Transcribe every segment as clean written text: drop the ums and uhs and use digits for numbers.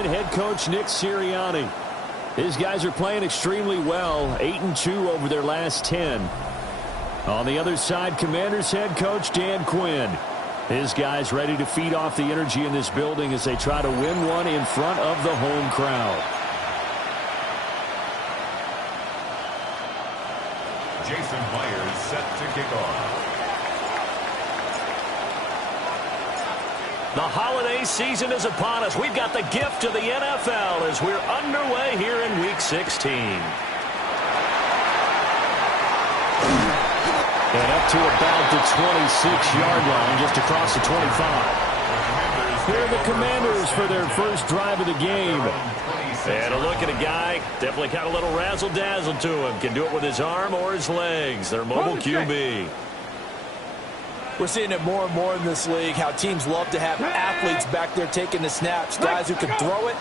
side, head coach Nick Sirianni. His guys are playing extremely well, 8-2 over their last 10. On the other side, Commanders head coach Dan Quinn. His guys ready to feed off the energy in this building as they try to win one in front of the home crowd. Jason Myers set to kick off. The holiday season is upon us. We've got the gift of the NFL as we're underway here in Week 16. And up to about the 26-yard line, just across the 25. Here are the Commanders for their first drive of the game. And a look at a guy, definitely got a little razzle-dazzle to him. Can do it with his arm or his legs. Their mobile QB. We're seeing it more and more in this league, how teams love to have athletes back there taking the snaps, guys who can throw it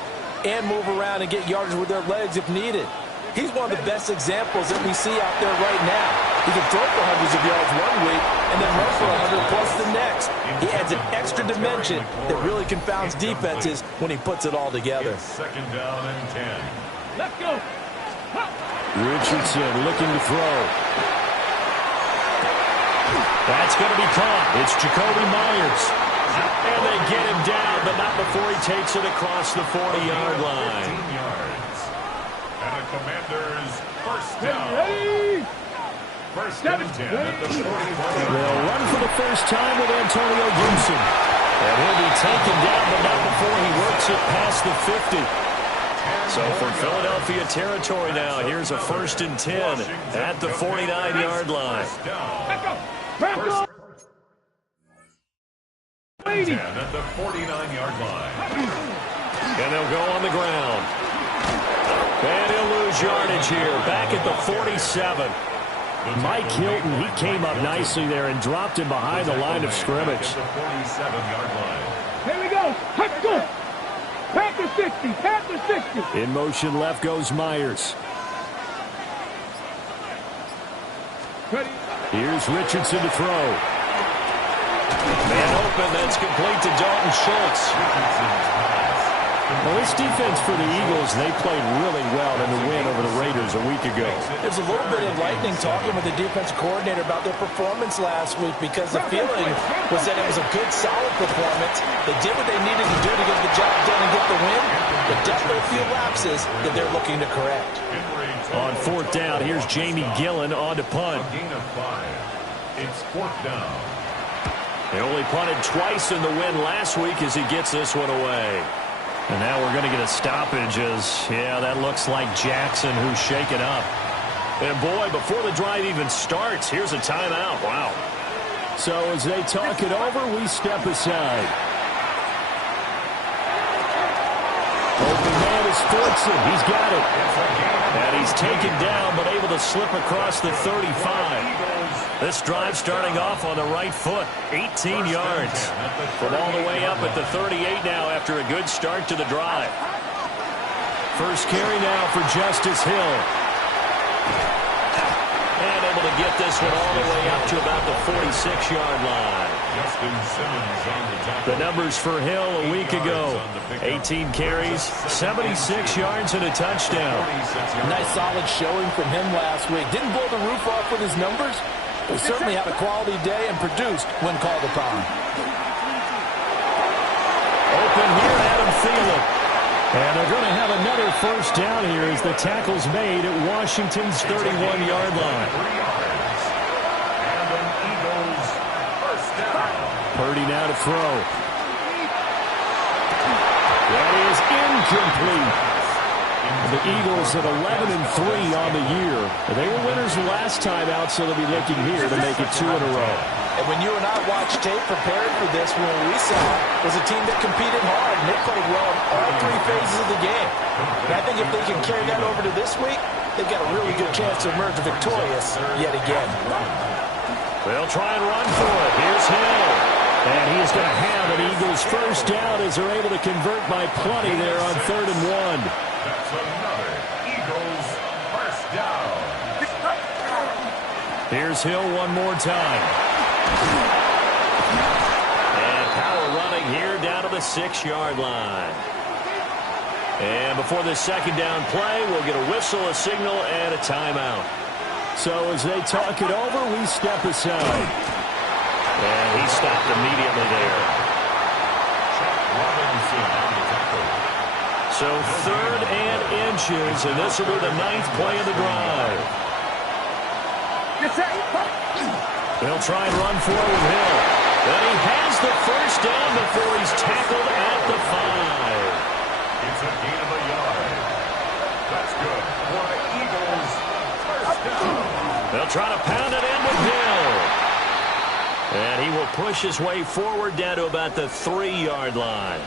and move around and get yardage with their legs if needed. He's one of the best examples that we see out there right now. He can throw for hundreds of yards one week and then run for 100 plus the next. He adds an extra dimension that really confounds defenses when he puts it all together. It's second down and 10. Let's go. Richardson looking to throw. That's going to be caught. It's Jacoby Myers. And they get him down, but not before he takes it across the 40-yard line. 15 yards. And the Commanders first down. First and 10 at the 41. They'll run for the first time with Antonio Gibson. And he'll be taken down, but not before he works it past the 50. So for Philadelphia territory now, here's a first and 10 at the 49-yard line. First and 10 at the 49-yard line. And they'll go on the ground. And he'll lose yardage here, back at the 47. Mike Hilton, he came up nicely there and dropped him behind the line of scrimmage. The 47-yard line. Here we go. Let's go. Panther 60. Panther 60. In motion left goes Myers. Ready. Here's Richardson to throw. Man open, that's complete to Dalton Schultz. Well, this defense for the Eagles, they played really well in the win over the Raiders a week ago. There's a little bit of lightning talking with the defensive coordinator about their performance last week because the feeling was that it was a good, solid performance. They did what they needed to do to get the job done and get the win, but definitely a few lapses that they're looking to correct. On fourth down, here's Jamie Gillen on to punt. A gain of 5. It's fourth down. They only punted twice in the win last week as he gets this one away. And now we're going to get a stoppage as, yeah, that looks like Jackson who's shaken up. And boy, before the drive even starts, here's a timeout. Wow. So as they talk it over, we step aside. Open man is Fortson. He's got it. And he's taken down, but able to slip across the 35. This drive starting off on the right foot, 18 yards. From all the way up at the 38 now after a good start to the drive. First carry now for Justice Hill. And able to get this one all the way up to about the 46-yard line. Justin Simmons on the tackle. The numbers for Hill a week ago. 18 carries, 76 yards and a touchdown. Nice solid showing from him last week. Didn't blow the roof off with his numbers. He certainly had a quality day and produced when called upon. Open here, Adam Thielen. And they're going to have another first down here as the tackle's made at Washington's 31-yard line. 3 yards. And an Eagles first down. Purdy now to throw. That is incomplete. The Eagles at 11-3 on the year. They were winners last time out, so they'll be looking here to make it 2 in a row. And when you and I watched tape preparing for this, what we saw was a team that competed hard, and they played well in all 3 phases of the game. And I think if they can carry that over to this week, they've got a really good chance to emerge victorious yet again. They'll try and run for it. Here's Hill. And he is going to have an Eagles first down as they're able to convert by plenty there on 3rd and 1. That's another Eagles first down. Here's Hill one more time. And power running here down to the 6-yard line. And before this second down play, we'll get a whistle, a signal, and a timeout. So as they talk it over, we step aside. And he stopped immediately there. So 3rd and inches, and this will be the 9th play of the drive. They'll try and run for it with Hill. But he has the first down before he's tackled at the 5. It's a gain of a yard. That's good for the Eagles. First down. They'll try to pound it in with Hill. And he will push his way forward down to about the 3-yard line.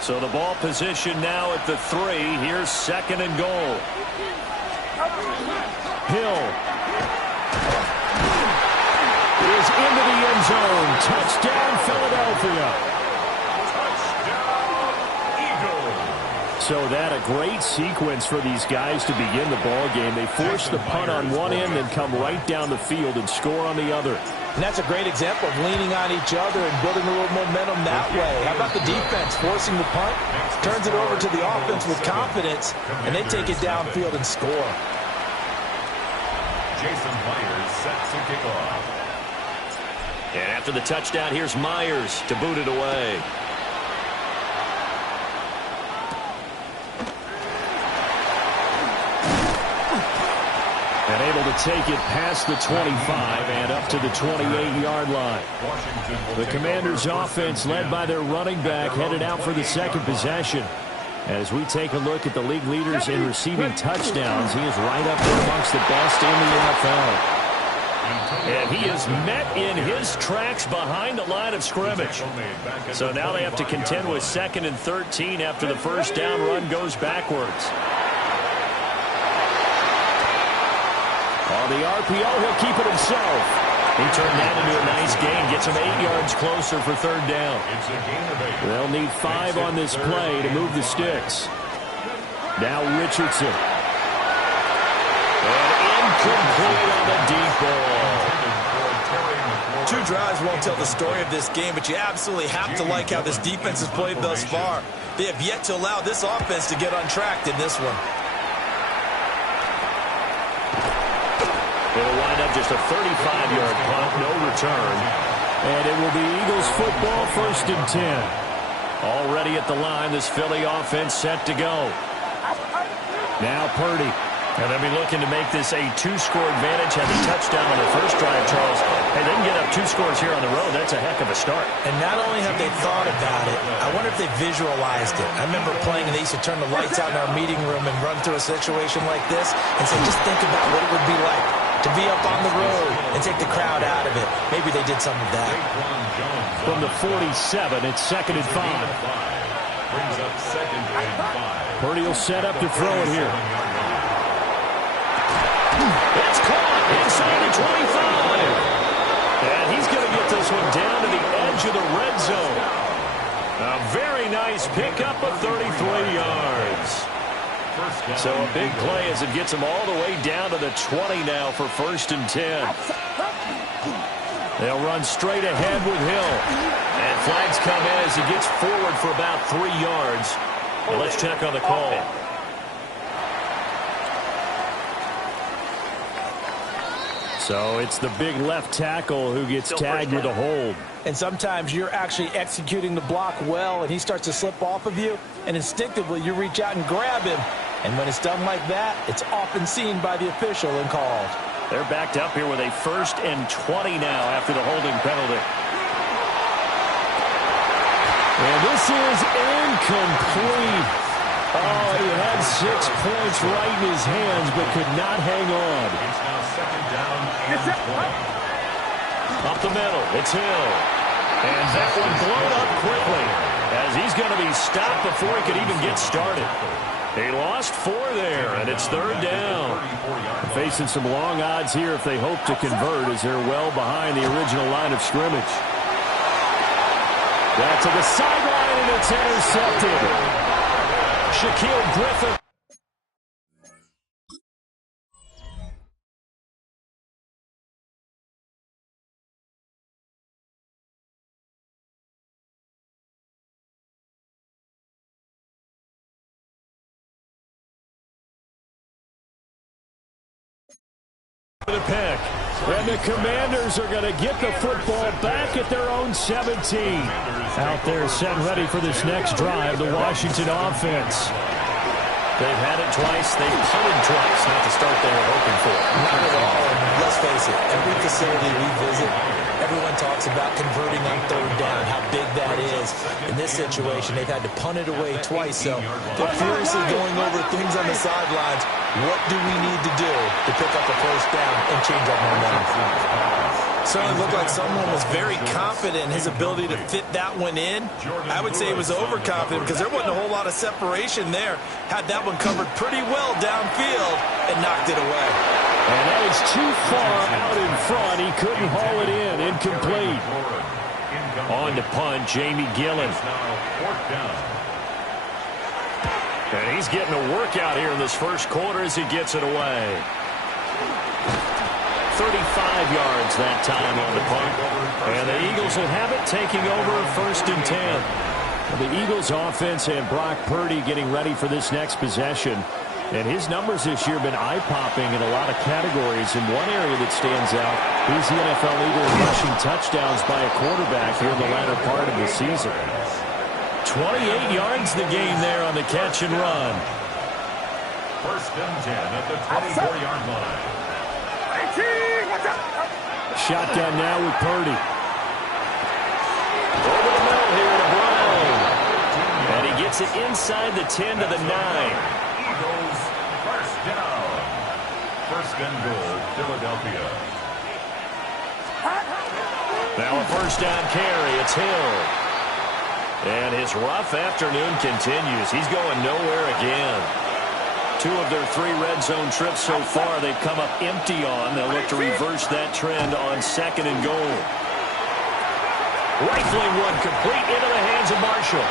So the ball position now at the 3. Here's 2nd and goal. Hill is into the end zone. Touchdown, Philadelphia. Touchdown, Eagles. So that a great sequence for these guys to begin the ball game. They force the punt on one end and come right down the field and score on the other. And that's a great example of leaning on each other and building a little momentum that way. How about the defense forcing the punt, turns it over to the offense with confidence, and they take it downfield and score. Jason Myers set to kick off. And after the touchdown, here's Myers to boot it away. And able to take it past the 25 and up to the 28-yard line. The Commanders' offense, led by their running back, headed out for the second possession. As we take a look at the league leaders in receiving touchdowns, he is right up there amongst the best in the NFL. And he is met in his tracks behind the line of scrimmage. So now they have to contend with 2nd and 13 after the first down run goes backwards. On the RPO, he'll keep it himself. He turned that into a nice gain, gets him 8 yards closer for 3rd down. They'll need 5 on this play to move the sticks. Now Richardson. And incomplete on the deep ball. 2 drives won't tell the story of this game, but you absolutely have to like how this defense has played thus far. They have yet to allow this offense to get untracked in this one. It'll wind up just a 35-yard punt, no return. And it will be Eagles football, 1st and 10. Already at the line, this Philly offense set to go. Now Purdy. And they'll be looking to make this a 2-score advantage. Had the touchdown on their first drive, Charles. And then get up 2 scores here on the road. That's a heck of a start. And not only have they thought about it, I wonder if they visualized it. I remember playing, and they used to turn the lights out in our meeting room and run through a situation like this and say, just think about what it would be like to be up on the road and take the crowd out of it. Maybe they did some of that. From the 47, it's 2nd and 5. Brings up 2nd and 5. Purdy will set up to throw it here. It's caught inside the 25. And he's going to get this one down to the edge of the red zone. A very nice pickup of 33 yards. So a big play as it gets him all the way down to the 20 now for 1st and 10. They'll run straight ahead with Hill. And flags come in as he gets forward for about 3 yards. And let's check on the call. So it's the big left tackle who gets tagged with a hold. And sometimes you're actually executing the block well, and he starts to slip off of you, and instinctively you reach out and grab him. And when it's done like that, it's often seen by the official and called. They're backed up here with a 1st and 20 now after the holding penalty. And this is incomplete. Oh, he had 6 points right in his hands, but could not hang on. It's now 2nd down and 20. Up the middle, it's Hill. And that one blown up quickly as he's going to be stopped before he could even get started. He lost 4 there, and it's 3rd down. Facing some long odds here if they hope to convert as they're well behind the original line of scrimmage. That to the sideline, and it's intercepted. Shaquille Griffin. the pick. And the Commanders are going to get the football back at their own 17. Out there set ready for this next drive, the Washington offense. They've had it twice. They've punted twice. Not the start they were hoping for. Not at all. Let's face it, every facility we visit, everyone talks about converting on third down, how big that is. In this situation, they've had to punt it away twice, so they're furiously going over things on the sidelines. What do we need to do to pick up a first down and change our momentum? Certainly looked like someone was very confident in his ability to fit that one in. I would say he was overconfident because there wasn't a whole lot of separation there. Had that one covered pretty well downfield and knocked it away. And that is too far out in front. He couldn't haul it in. Incomplete. On to punt, Jamie Gillen. And he's getting a workout here in this first quarter as he gets it away. 35 yards that time on the punt. And the Eagles will have it, taking over 1st and 10. The Eagles offense and Brock Purdy getting ready for this next possession. And his numbers this year have been eye-popping in a lot of categories. In one area that stands out, he's the NFL leader in rushing touchdowns by a quarterback here in the latter part of the season. 28 yards the game there on the catch and run. 1st and 10 at the 24-yard line. Shotgun now with Purdy. Over the middle here to Brown. And he gets it inside the 10 to the 9. Eagles, 1st down. 1st and goal, Philadelphia. Now a 1st down carry. It's Hill. And his rough afternoon continues. He's going nowhere again. 2 of their 3 red zone trips so far they've come up empty on. They'll look to reverse that trend on 2nd and goal. Rifling one complete into the hands of Marshall.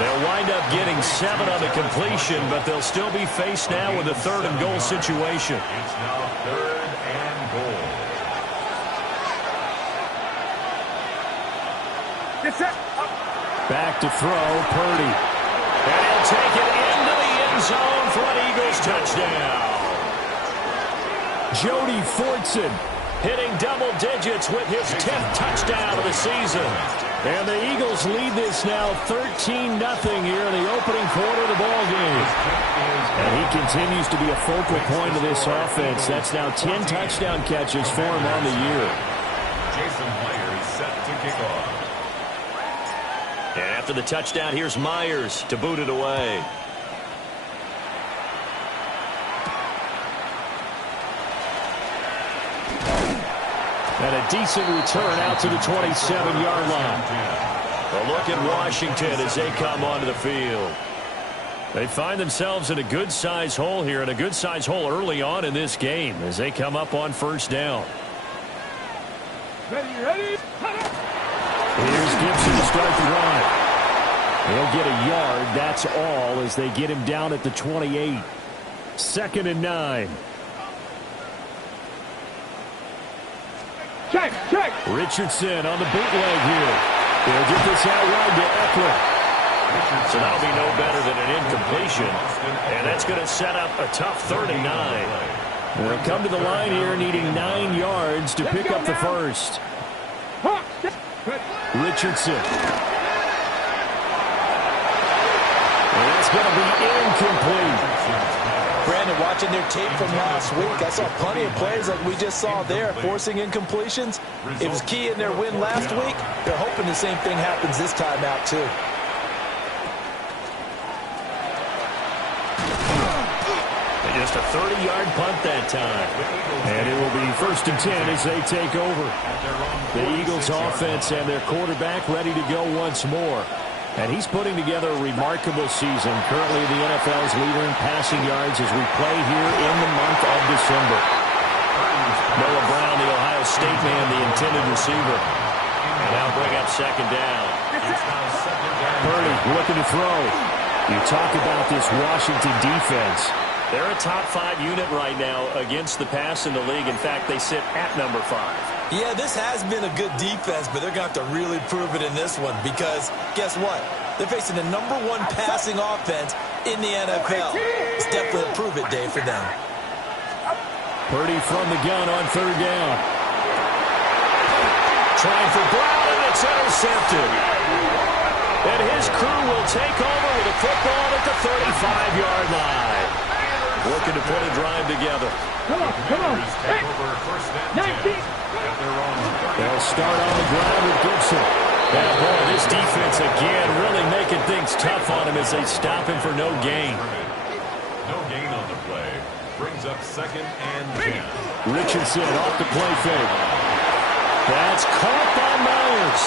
They'll wind up getting 7 on the completion, but they'll still be faced now with a 3rd and goal situation. It's now 3rd and goal. Back to throw, Purdy. And he'll take it into the end zone for an Eagles touchdown. Jody Fortson hitting double digits with his 10th touchdown of the season. And the Eagles lead this now 13-0 here in the opening quarter of the ball game. And he continues to be a focal point of this offense. That's now 10 touchdown catches for him on the year. Jason Myers set to kick off. And after the touchdown, here's Myers to boot it away. And a decent return out to the 27-yard line. A look at Washington as they come onto the field. They find themselves in a good-sized hole here, and a good-sized hole early on in this game as they come up on 1st down. Ready. Here's Gibson to start the drive. He'll get a yard, that's all, as they get him down at the 28. 2nd and 9. Check. Richardson on the bootleg here. They'll get this out wide to Eckler. So that'll be no better than an incompletion. And that's going to set up a tough 3rd and 9. They'll come to the line here needing 9 yards to pick up the first. Richardson. And that's going to be incomplete. Brandon, watching their tape from last week, I saw plenty of plays like we just saw there, forcing incompletions. It was key in their win last week. They're hoping the same thing happens this time out, too. Just a 30-yard punt that time. And it will be 1st and 10 as they take over. The Eagles offense and their quarterback ready to go once more. And he's putting together a remarkable season. Currently the NFL's leader in passing yards as we play here in the month of December. Noah Brown, the Ohio State man, the intended receiver. And now bring up 2nd down. Purdy looking to throw. You talk about this Washington defense. They're a top 5 unit right now against the pass in the league. In fact, they sit at number 5. Yeah, this has been a good defense, but they're going to have to really prove it in this one because guess what? They're facing the number 1 passing offense in the NFL. It's definitely a prove-it day for them. Purdy from the gun on third down. Trying for Brown, and it's intercepted. And his crew will take over with a football at the 35-yard line. Looking to put a drive together. Come on. Hey. 19. They'll start on the ground with Gibson. Yeah, boy, this defense again really making things tough on him as they stop him for no gain. No gain on the play. Brings up 2nd and 10. Richardson off the play fake. That's caught by Myers.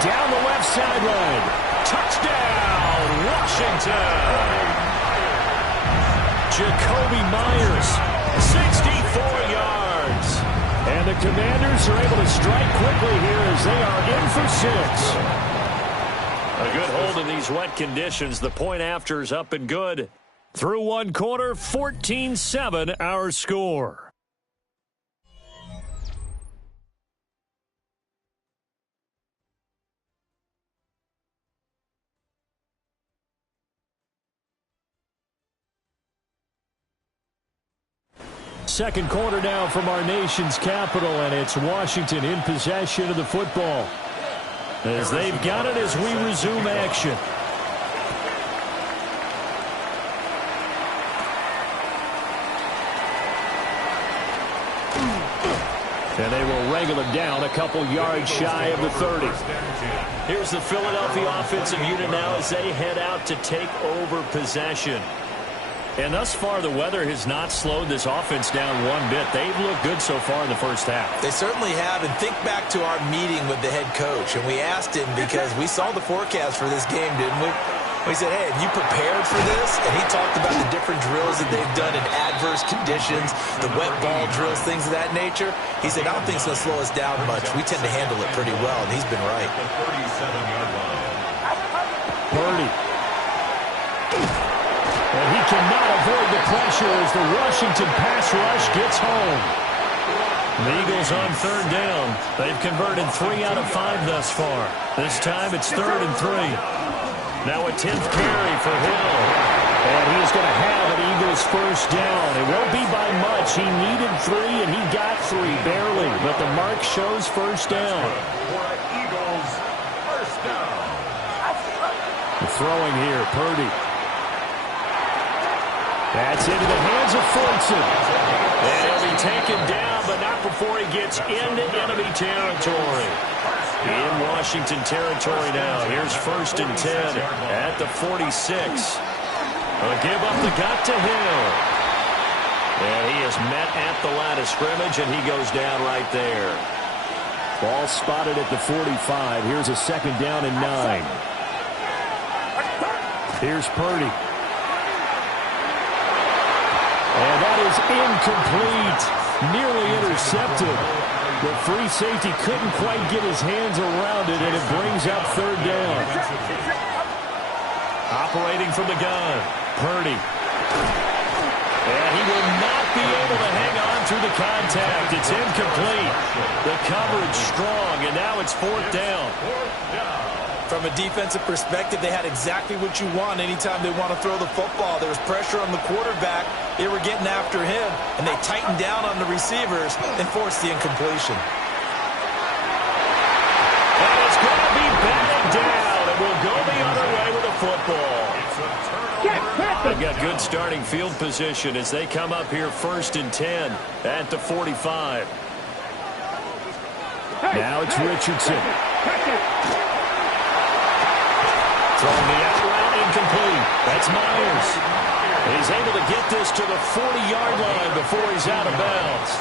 Down the left sideline. Touchdown, Washington. Jacoby Myers, 64 yards. And the Commanders are able to strike quickly here as they are in for 6. A good hold in these wet conditions. The point after is up and good. Through one quarter, 14-7 our score. Second quarter now from our nation's capital, and it's Washington in possession of the football. As they've got it as we resume action. And they will wrangle it down a couple yards shy of the 30. Here's the Philadelphia offensive unit now as they head out to take over possession. And thus far, the weather has not slowed this offense down one bit. They've looked good so far in the first half. They certainly have. And think back to our meeting with the head coach. And we asked him because we saw the forecast for this game, didn't we? We said, hey, have you prepared for this? And he talked about the different drills that they've done in adverse conditions, the wet ball drills, things of that nature. He said, I don't think it's going to slow us down much. We tend to handle it pretty well, and he's been right. The 37-yard line. Purdy. And he cannot avoid the pressure as the Washington pass rush gets home. The Eagles on third down. They've converted 3 out of 5 thus far. This time it's 3rd and 3. Now a 10th carry for Hill. And he is going to have an Eagles first down. It won't be by much. He needed 3, and he got 3, barely. But the mark shows first down. For Eagles, first down. Throwing here, Purdy. That's into the hands of Fortson. And he'll be taken down, but not before he gets into enemy territory. In Washington territory now. Here's 1st and 10 at the 46. A give up the gut to Hill. And he is met at the line of scrimmage, and he goes down right there. Ball spotted at the 45. Here's a 2nd down and 9. Here's Purdy. And that is incomplete. Nearly intercepted. The free safety couldn't quite get his hands around it, and it brings up 3rd down. Operating from the gun, Purdy. And he will not be able to hang on through the contact. It's incomplete. The coverage strong, and now it's 4th down. From a defensive perspective, they had exactly what you want anytime they want to throw the football. There was pressure on the quarterback. They were getting after him, and they tightened down on the receivers and forced the incompletion. And it's going to be batted down, and we'll go the other way with the football. They've got good starting field position as they come up here 1st and 10 at the 45. Now it's Richardson. Throwing the out route incomplete. That's Myers. He's able to get this to the 40-yard line before he's out of bounds.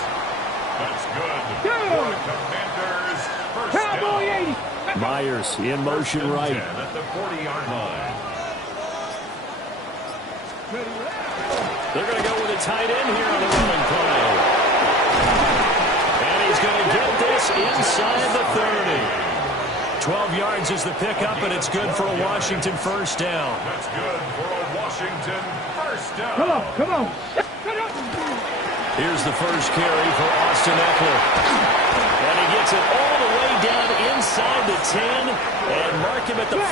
That's good. For the Commanders, first down. Myers in motion right. At the 40-yard line. They're going to go with a tight end here on the running play. And he's going to get this inside the 30. 12 yards is the pickup, and it's good for a Washington first down. That's good for a Washington first down. Come on. Here's the first carry for Austin Eckler. And he gets it all the way down inside the 10 and mark him at the 5. A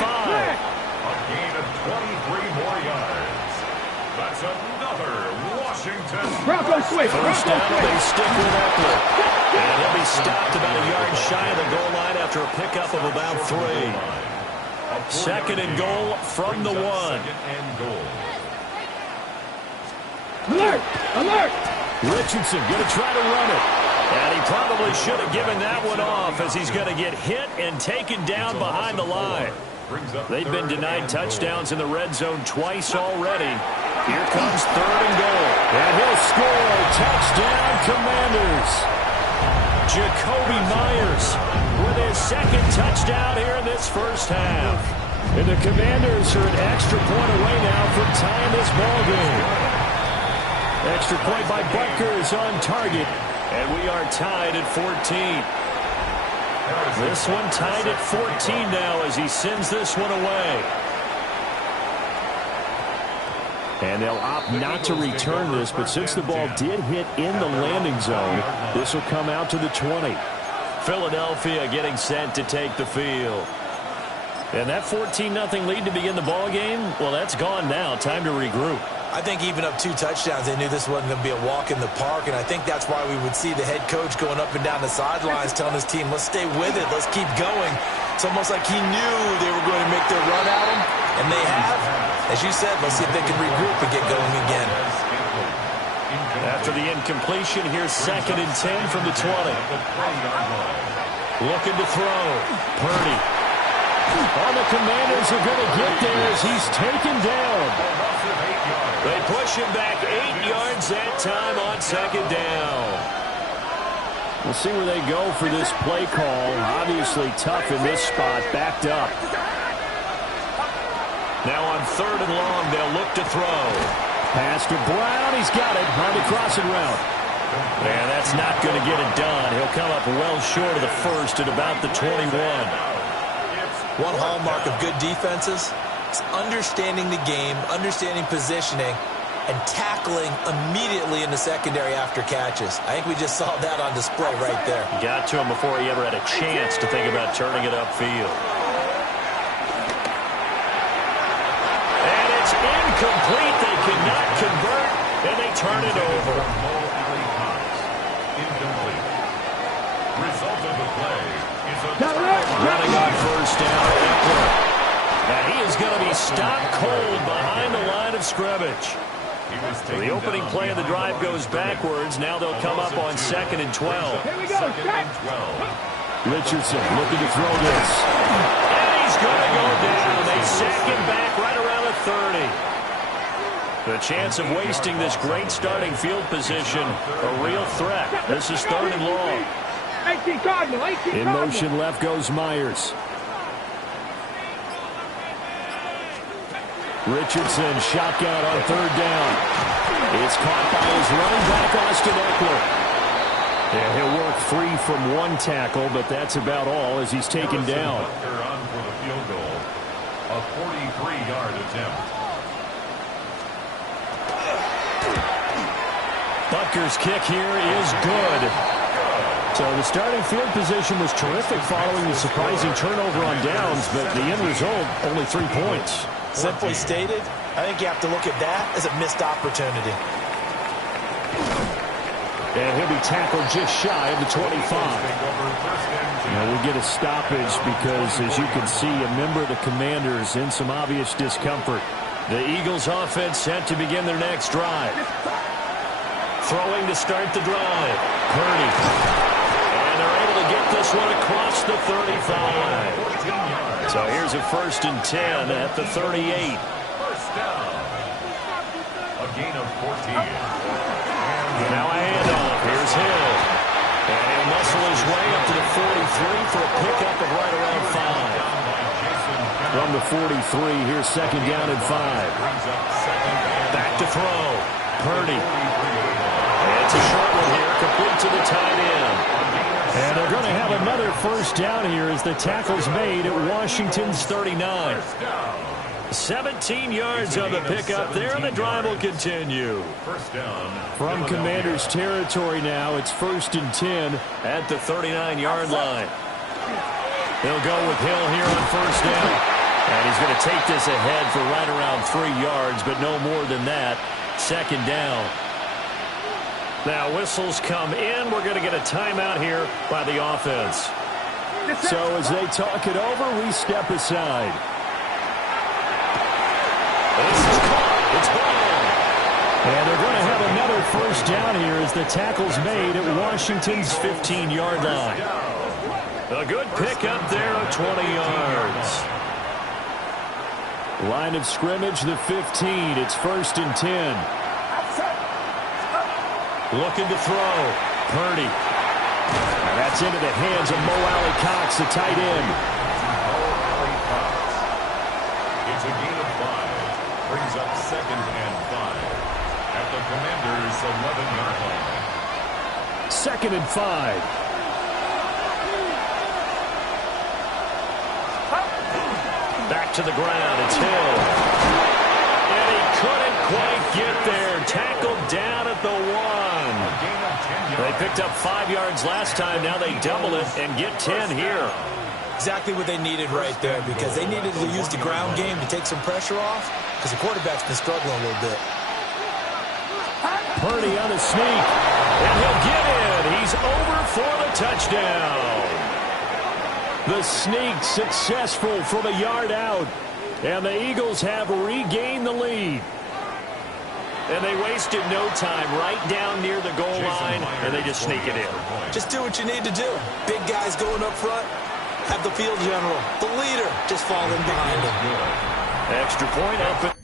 gain of 23 more yards. That's another Washington Bronco switch. First down, they stick with Eckler. And he'll be stopped about a yard shy of the goal line after a pickup of about 3. Second and goal from the 1. Alert! Alert! Richardson going to try to run it. And he probably should have given that one off as he's going to get hit and taken down behind the line. They've been denied touchdowns in the red zone twice already. Here comes third and goal. And he'll score. Touchdown, Commanders. Jacoby Myers with his second touchdown here in this first half. And the Commanders are an extra point away now from tying this ball game. Extra point by Butker is on target. And we are tied at 14. This one tied at 14 now as he sends this one away. And they'll opt not to return this, but since the ball did hit in the landing zone, this will come out to the 20. Philadelphia getting set to take the field. And that 14-0 lead to begin the ball game, well, that's gone now. Time to regroup. I think even up 2 touchdowns, they knew this wasn't going to be a walk in the park, and I think that's why we would see the head coach going up and down the sidelines telling his team, let's stay with it, let's keep going. It's almost like he knew they were going to make their run at him, and they have. As you said, let's see if they can regroup and get going again. After the incompletion, here's second and 10 from the 20. Looking to throw. Purdy. All the Commanders are going to get there as he's taken down. They push him back 8 yards that time on second down. We'll see where they go for this play call. Obviously tough in this spot, backed up. Now on third and long, they'll look to throw. Pass to Brown. He's got it on the crossing route. And that's not going to get it done. He'll come up well short of the first at about the 21. One hallmark of good defenses is understanding the game, understanding positioning, and tackling immediately in the secondary after catches. I think we just saw that on display right there. Got to him before he ever had a chance to think about turning it upfield. And it's incomplete. They cannot convert, and they turn it over. Incomplete. Result of the play is a running on first down. And he is going to be stopped cold behind the line of scrimmage. The opening play of the drive goes backwards. Now they'll come up on second and 12. Here we go, set. Richardson looking to throw this. And he's going to go down. They sack him back right around the 30. The chance of wasting this great starting field position, a real threat. This is third and long. 18 Cardinal, 18 In Cardinal. motion left goes Myers. Richardson shotgun on third down. It's caught by his running back, Austin Eckler. And he'll work free from one tackle, but that's about all as he's taken down. Butker on for the field goal. A 43-yard attempt. Butker's kick here is good. So the starting field position was terrific following the surprising turnover on downs, but the end result, only 3 points. Simply stated, I think you have to look at that as a missed opportunity. And he'll be tackled just shy of the 25. Now we get a stoppage because, as you can see, a member of the Commanders in some obvious discomfort. The Eagles offense set to begin their next drive. Throwing to start the drive. Purdy. And they're able to get this one across the 35. So here's a 1st and 10 at the 38. First down. A gain of 14. Now a handoff. Here's Hill. And he'll muscle his way up to the 43 for a pickup of right around 5. From the 43, here's second down and 5. Back to throw. Purdy. And it's a short one here, complete to the tight end. And they're going to have another first down here as the tackle's made at Washington's 39. 17 yards on the pickup there, and the drive will continue. First down. From Commanders territory now, it's 1st and 10 at the 39-yard line. They'll go with Hill here on first down. And he's going to take this ahead for right around 3 yards, but no more than that. Second down. Now whistles come in. We're going to get a timeout here by the offense. So as they talk it over, we step aside. This is caught. It's ball. And they're going to have another first down here as the tackle's made at Washington's 15-yard line. A good pick up there of 20 yards. Line of scrimmage, the 15. It's 1st and 10. Looking to throw. Purdy. And that's into the hands of Mo Alley-Cox, the tight end. It's a gain of 5. Brings up 2nd and 5 at the Commanders' 11-yard line. 2nd and 5. Back to the ground. It's Hill. And he couldn't quite get there. Tackled down at the 1. They picked up 5 yards last time. Now they double it and get 10 here. Exactly what they needed right there, because they needed to use the ground game to take some pressure off, because the quarterback's been struggling a little bit. Purdy on the sneak. And he'll get in. He's over for the touchdown. The sneak successful from a yard out. And the Eagles have regained the lead. And they wasted no time right down near the goal line, and they just sneak it in. Just do what you need to do. Big guys going up front. Have the field general, the leader, just fall in behind him. Extra point up.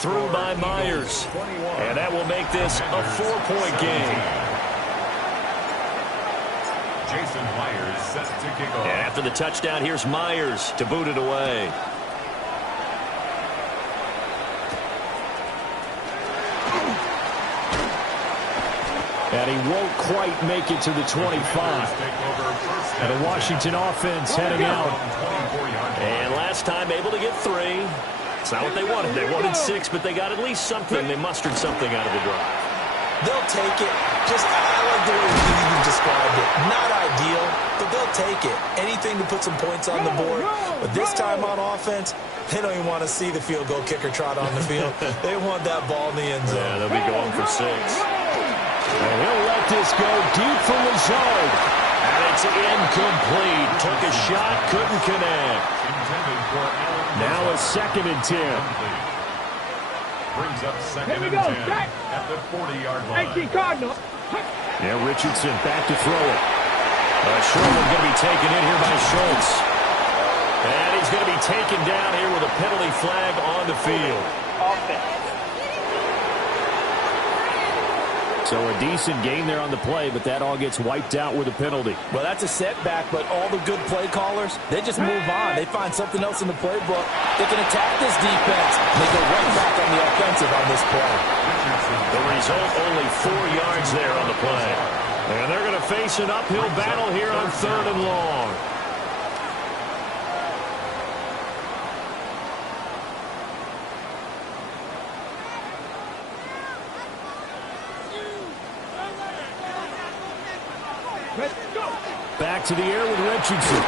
through by Myers. And that will make this a 4-point game. Jason Myers set to kick off. And after the touchdown, here's Myers to boot it away. And he won't quite make it to the 25. And the Washington offense heading out. And last time able to get 3. It's not what they wanted. They wanted 6, but they got at least something. They mustered something out of the drive. They'll take it. I like the way you described it. Not ideal, but they'll take it. Anything to put some points on the board. But this time on offense, they don't even want to see the field goal kicker trot on the field. They want that ball in the end zone. Yeah, they'll be going for 6. And he'll let this go deep for Lazard. And it's incomplete. Took a shot, couldn't connect. Now a 2nd and 10. Brings up 2nd and 10 at the 40-yard line. Cardinal. Yeah, Richardson back to throw it. Short one going to be taken in here by Schultz. And he's going to be taken down here with a penalty flag on the field. So a decent game there on the play, but that all gets wiped out with a penalty. Well, that's a setback, but all the good play callers, they just move on. They find something else in the playbook. They can attack this defense. They go right back on the offensive on this play. The result, only 4 yards there on the play. And they're going to face an uphill battle here on 3rd and long. Back to the air with Richardson.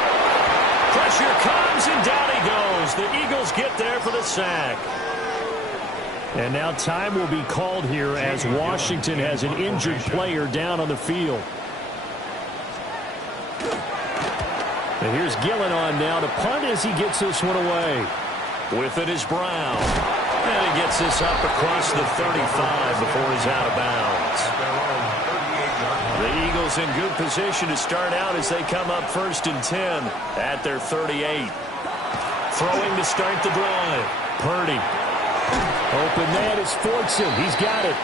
Pressure comes, and down he goes. The Eagles get there for the sack. And now time will be called here as Washington has an injured player down on the field. And here's Gillen on now to punt as he gets this one away. With it is Brown. And he gets this up across the 35 before he's out of bounds. The Eagles in good position to start out as they come up 1st and 10 at their 38. Throwing to start the drive. Purdy. Open man is Fortson. He's got it.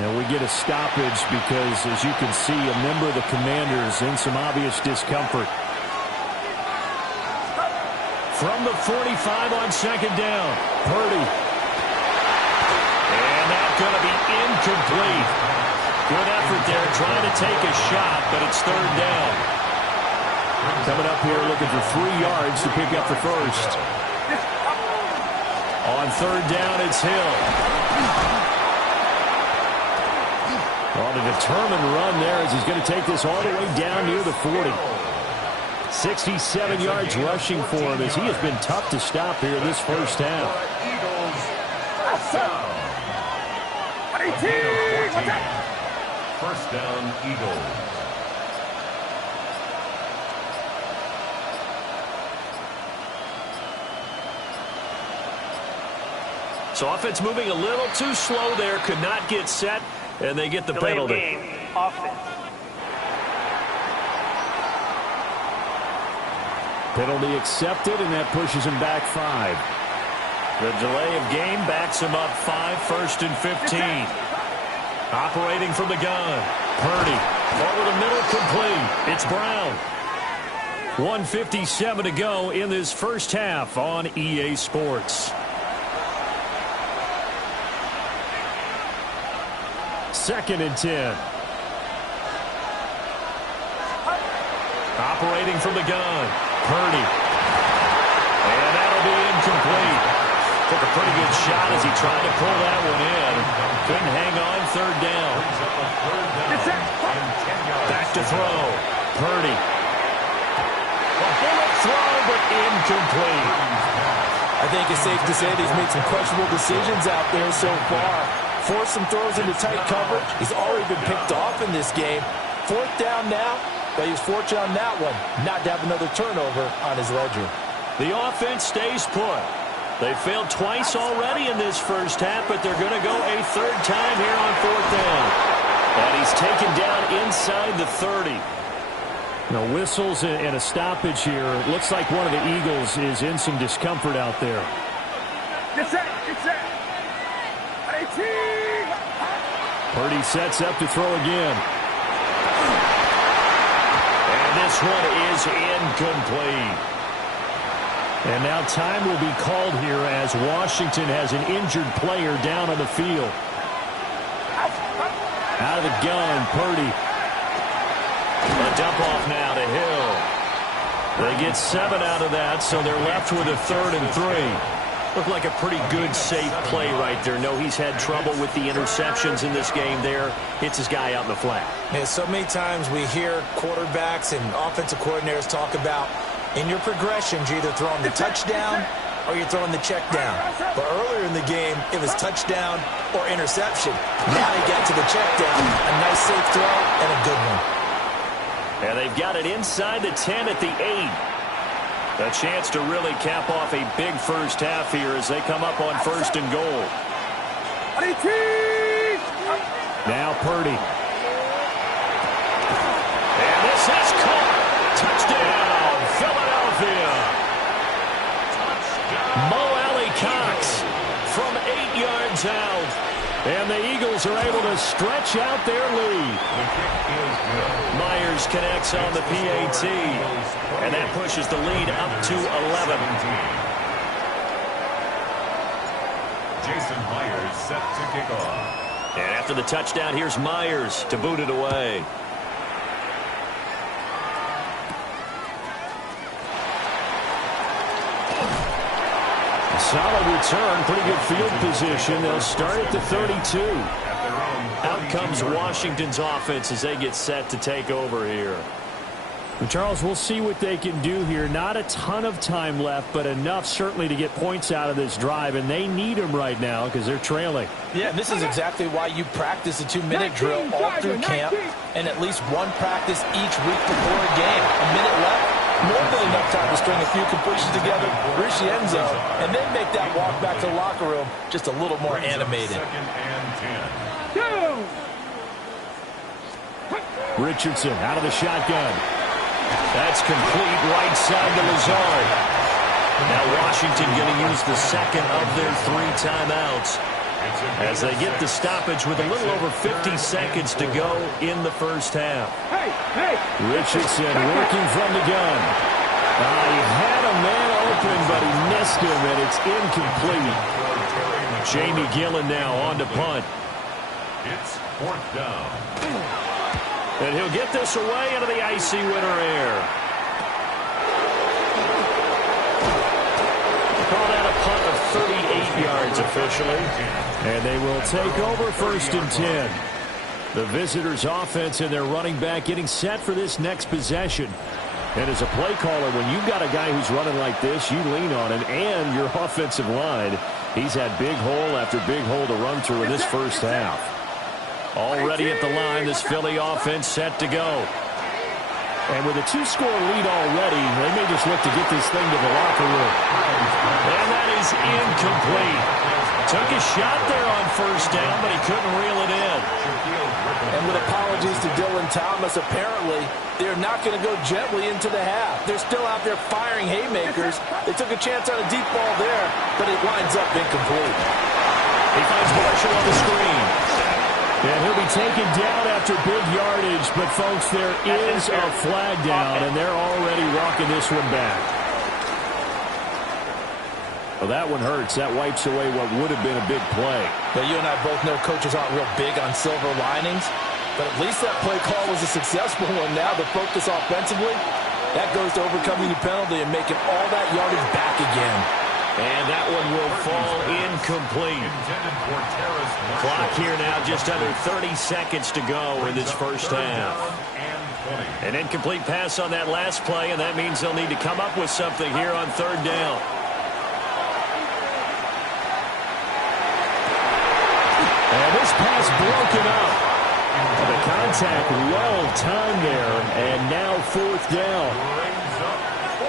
Now we get a stoppage because, as you can see, a member of the Commanders in some obvious discomfort. From the 45 on 2nd down. Purdy. And that's going to be incomplete. Good effort there, trying to take a shot, but it's 3rd down. Coming up here looking for 3 yards to pick up the first. On 3rd down, it's Hill. On a determined run there as he's going to take this all the way down near the 40. 67 yards rushing for him as he has been tough to stop here this first half. First down, Eagles. So offense moving a little too slow there, could not get set, and they get the penalty. Game, offense. Penalty accepted, and that pushes him back 5. The delay of game backs him up 5, 1st and 15. Operating from the gun. Purdy. Over the middle, complete. It's Brown. 1:57 to go in this first half on EA Sports. 2nd and 10. Operating from the gun. Purdy. And that'll be incomplete. Took a pretty good shot as he tried to pull that one in. Couldn't hang on. 3rd down. Back to throw. Purdy. A bullet throw, but incomplete. I think it's safe to say that he's made some questionable decisions out there so far. Forced some throws into tight coverage. He's already been picked off in this game. 4th down now, but he was fortunate on that one not to have another turnover on his ledger. The offense stays put. They failed twice already in this first half, but they're going to go a 3rd time here on 4th down. And he's taken down inside the 30. Now whistles and a stoppage here. It looks like one of the Eagles is in some discomfort out there. Yes, sir. Purdy sets up to throw again. And this one is incomplete. And now time will be called here as Washington has an injured player down on the field. Out of the gun, Purdy. A dump off now to Hill. They get 7 out of that, so they're left with a 3rd and 3. Looked like a pretty good, safe play right there. No, he's had trouble with the interceptions in this game there. Hits his guy out in the flat. Yeah, so many times we hear quarterbacks and offensive coordinators talk about in your progressions, you're either throwing the touchdown or you're throwing the check down. But earlier in the game, it was touchdown or interception. Now he got to the check down. A nice safe throw and a good one. And they've got it inside the 10 at the 8. A chance to really cap off a big first half here as they come up on 1st and goal. Now Purdy. And this is caught. Touchdown, Philadelphia. Mo Alley-Cox from 8 yards out. And the Eagles are able to stretch out their lead. Myers connects on the PAT. And that pushes the lead up to 11. Jason Myers set to kick off. And after the touchdown, here's Myers to boot it away. Solid return, pretty good field position. They'll start at the 32. Out comes Washington's offense as they get set to take over here. Well, Charles, we'll see what they can do here. Not a ton of time left, but enough certainly to get points out of this drive, and they need them right now because they're trailing. Yeah, and this is exactly why you practice a 2-minute drill all through camp and at least one practice each week before a game. A minute left. More than enough time to string a few completions together, reach the end zone, and then make that walk back to the locker room just a little more animated. 2nd and 10. Richardson out of the shotgun. That's complete right side to Lazard. Now Washington going to use the second of their 3 timeouts as they get the stoppage with a little over 50 seconds to go in the first half. Richardson working from the gun. He had a man open, but he missed him, and it's incomplete. Jamie Gillen now on to punt. It's 4th down. And he'll get this away into the icy winter air. Call that a punt of 38 yards officially. And they will take over 1st and 10. The visitors' offense and their running back getting set for this next possession. And as a play caller, when you've got a guy who's running like this, you lean on him and your offensive line. He's had big hole after big hole to run through in this first half. Already at the line, this Philly offense set to go. And with a 2-score lead already, they may just look to get this thing to the locker room. And that is incomplete. Took a shot there on 1st down, but he couldn't reel it in. And with apologies to Dylan Thomas, apparently they're not going to go gently into the half. They're still out there firing haymakers. They took a chance on a deep ball there, but it winds up incomplete. He finds Marshall on the screen. And he'll be taken down after big yardage, but folks, there is a flag down, and they're already walking this one back. Well, that one hurts. That wipes away what would have been a big play. Now, you and I both know coaches aren't real big on silver linings, but at least that play call was a successful one. Now the focus offensively, that goes to overcoming the penalty and making all that yardage back again. And that one will fall incomplete. Clock here now, just under 30 seconds to go in this first half. An incomplete pass on that last play, and that means they'll need to come up with something here on 3rd down. And this pass broken up. The contact well timed there, and now 4th down.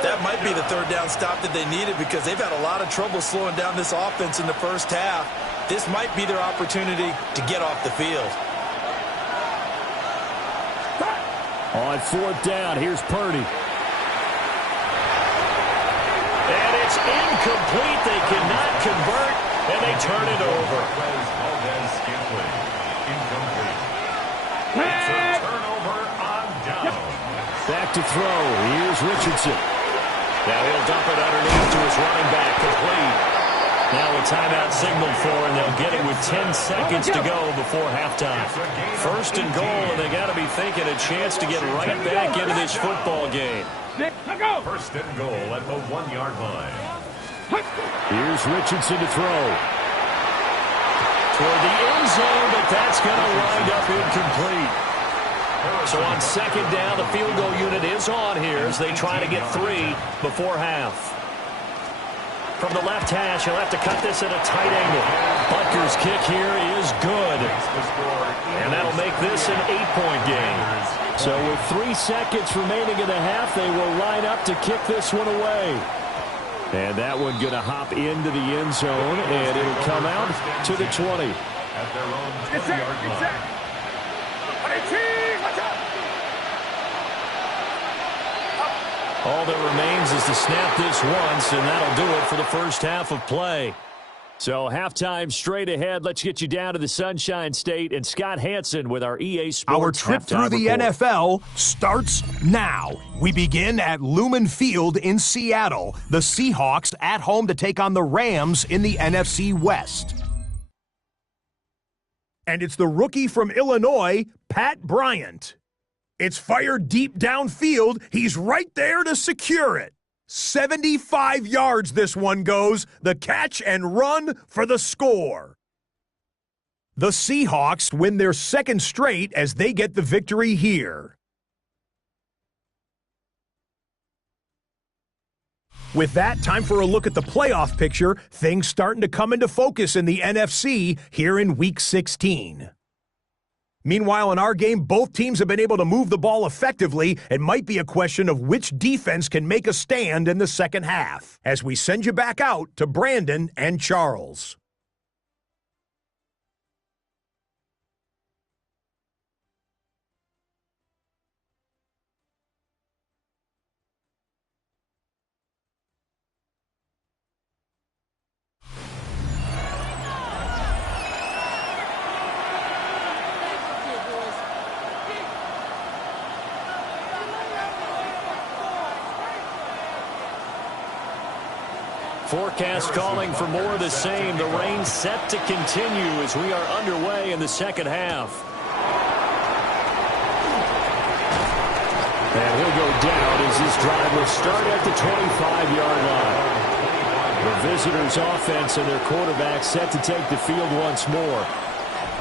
That might be the 3rd down stop that they needed because they've had a lot of trouble slowing down this offense in the first half. This might be their opportunity to get off the field. On 4th down, here's Purdy. And it's incomplete. They cannot convert, and they turn it over. It's a turnover on down. Back to throw. Here's Richardson. Now he'll dump it underneath to his running back, complete. Now a timeout signaled for, and they'll get it with 10 seconds to go before halftime. First and goal, and they got to be thinking a chance to get right back into this football game. First and goal at the 1-yard line. Here's Richardson to throw. Toward the end zone, but that's going to wind up incomplete. So on second down, the field goal unit is on here as they try to get 3 before half. From the left hash, he'll have to cut this at a tight angle. Butker's kick here is good. And that'll make this an 8-point game. So with 3 seconds remaining in the half, they will line up to kick this one away. And that one going to hop into the end zone, and it'll come out to the 20. At their own 20-yard line. All that remains is to snap this once, and that'll do it for the first half of play. So halftime straight ahead. Let's get you down to the Sunshine State and Scott Hansen with our EA Sports Our trip through the report. NFL starts now. We begin at Lumen Field in Seattle. The Seahawks at home to take on the Rams in the NFC West. And it's the rookie from Illinois, Pat Bryant. It's fired deep downfield. He's right there to secure it. 75 yards this one goes. The catch and run for the score. The Seahawks win their second straight as they get the victory here. With that, time for a look at the playoff picture. Things starting to come into focus in the NFC here in Week 16. Meanwhile, in our game, both teams have been able to move the ball effectively. It might be a question of which defense can make a stand in the second half. As we send you back out to Brandon and Charles. Forecast calling for more of the same. The rain set to continue as we are underway in the second half. And he'll go down as this drive will start at the 25-yard line. The visitors' offense and their quarterback set to take the field once more.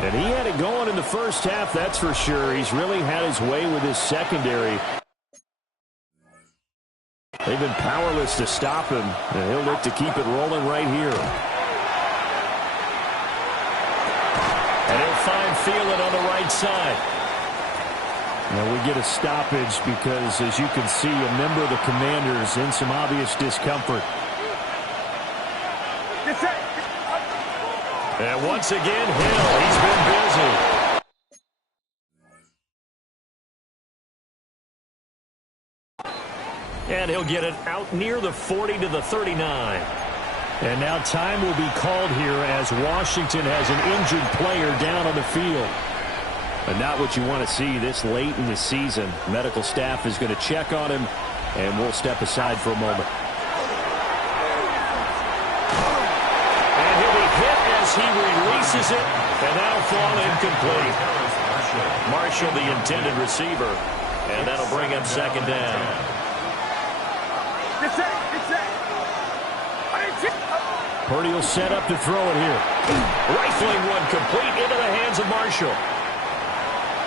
And he had it going in the first half, that's for sure. He's really had his way with his secondary. They've been powerless to stop him, and he'll look to keep it rolling right here. And he'll find Thielen on the right side. Now we get a stoppage because, as you can see, a member of the Commanders in some obvious discomfort. And once again, Hill, he's been busy. And he'll get it out near the 40 to the 39. And now time will be called here as Washington has an injured player down on the field. And not what you want to see this late in the season. Medical staff is going to check on him, and we'll step aside for a moment. And he'll be hit as he releases it, and that'll fall incomplete. Marshall, the intended receiver, and that'll bring up second down. Purdy will set up to throw it here. Rifling one complete into the hands of Marshall.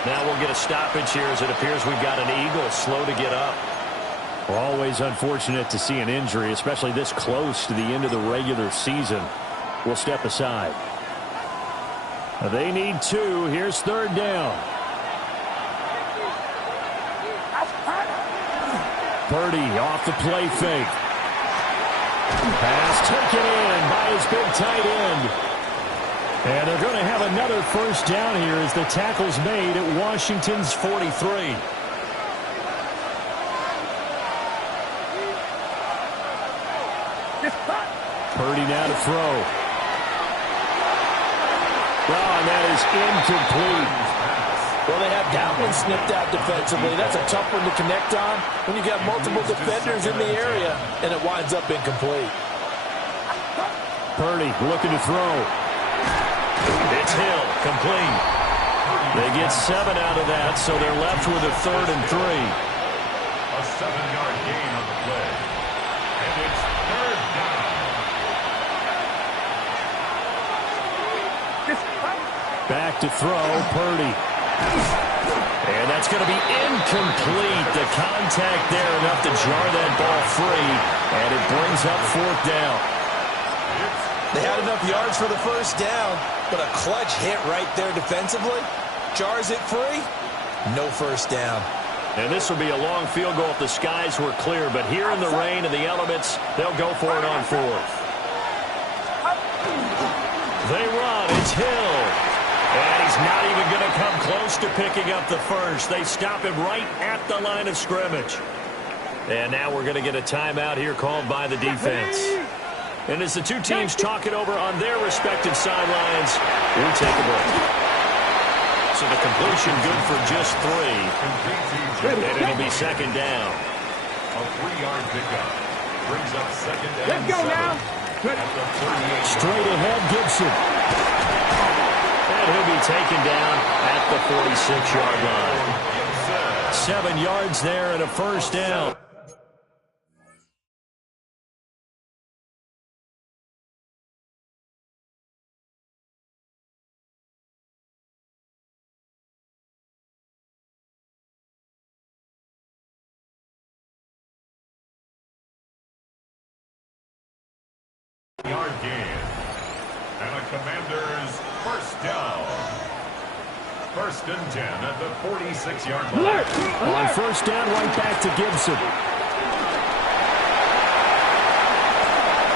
Now we'll get a stoppage here as it appears we've got an Eagle slow to get up. Well, always unfortunate to see an injury, especially this close to the end of the regular season. We'll step aside. They need 2. Here's third down. Purdy off the play fake. Pass taken in by his big tight end. And they're going to have another first down here as the tackle's made at Washington's 43. Purdy now to throw. Oh, and that is incomplete. Well, they had that one snipped out defensively. That's a tough one to connect on when you got multiple defenders in the area, and it winds up incomplete. Purdy looking to throw. It's Hill, complete. They get 7 out of that, so they're left with a 3rd and 3. A 7-yard gain on the play. And it's 3rd down. Back to throw, Purdy. And that's going to be incomplete. The contact there enough to jar that ball free, and it brings up 4th down. They had enough yards for the first down, but a clutch hit right there defensively. Jars it free, no first down. And this will be a long field goal if the skies were clear, but here in the rain and the elements, they'll go for it on 4th. They run. It's Hill. And he's not even going to come close to picking up the first. They stop him right at the line of scrimmage. And now we're going to get a timeout here called by the defense. And as the two teams talk it over on their respective sidelines, we'll take a break. So the completion good for just 3. And it'll be 2nd down. A 3-yard pickup. Brings up 2nd and 7. Let's go now. Straight ahead, Gibson. And he'll be taken down at the 46-yard line. 7 yards there and a first down. Yard gain. And a Commander's first down. 1st and 10 at the 46-yard line. On first down, right back to Gibson.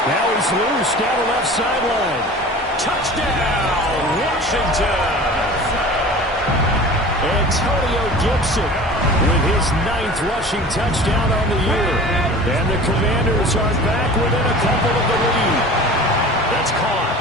Now he's loose down the left sideline. Touchdown, Washington! Antonio Gibson with his 9th rushing touchdown on the year. And the Commanders are back within a couple of the lead. That's caught.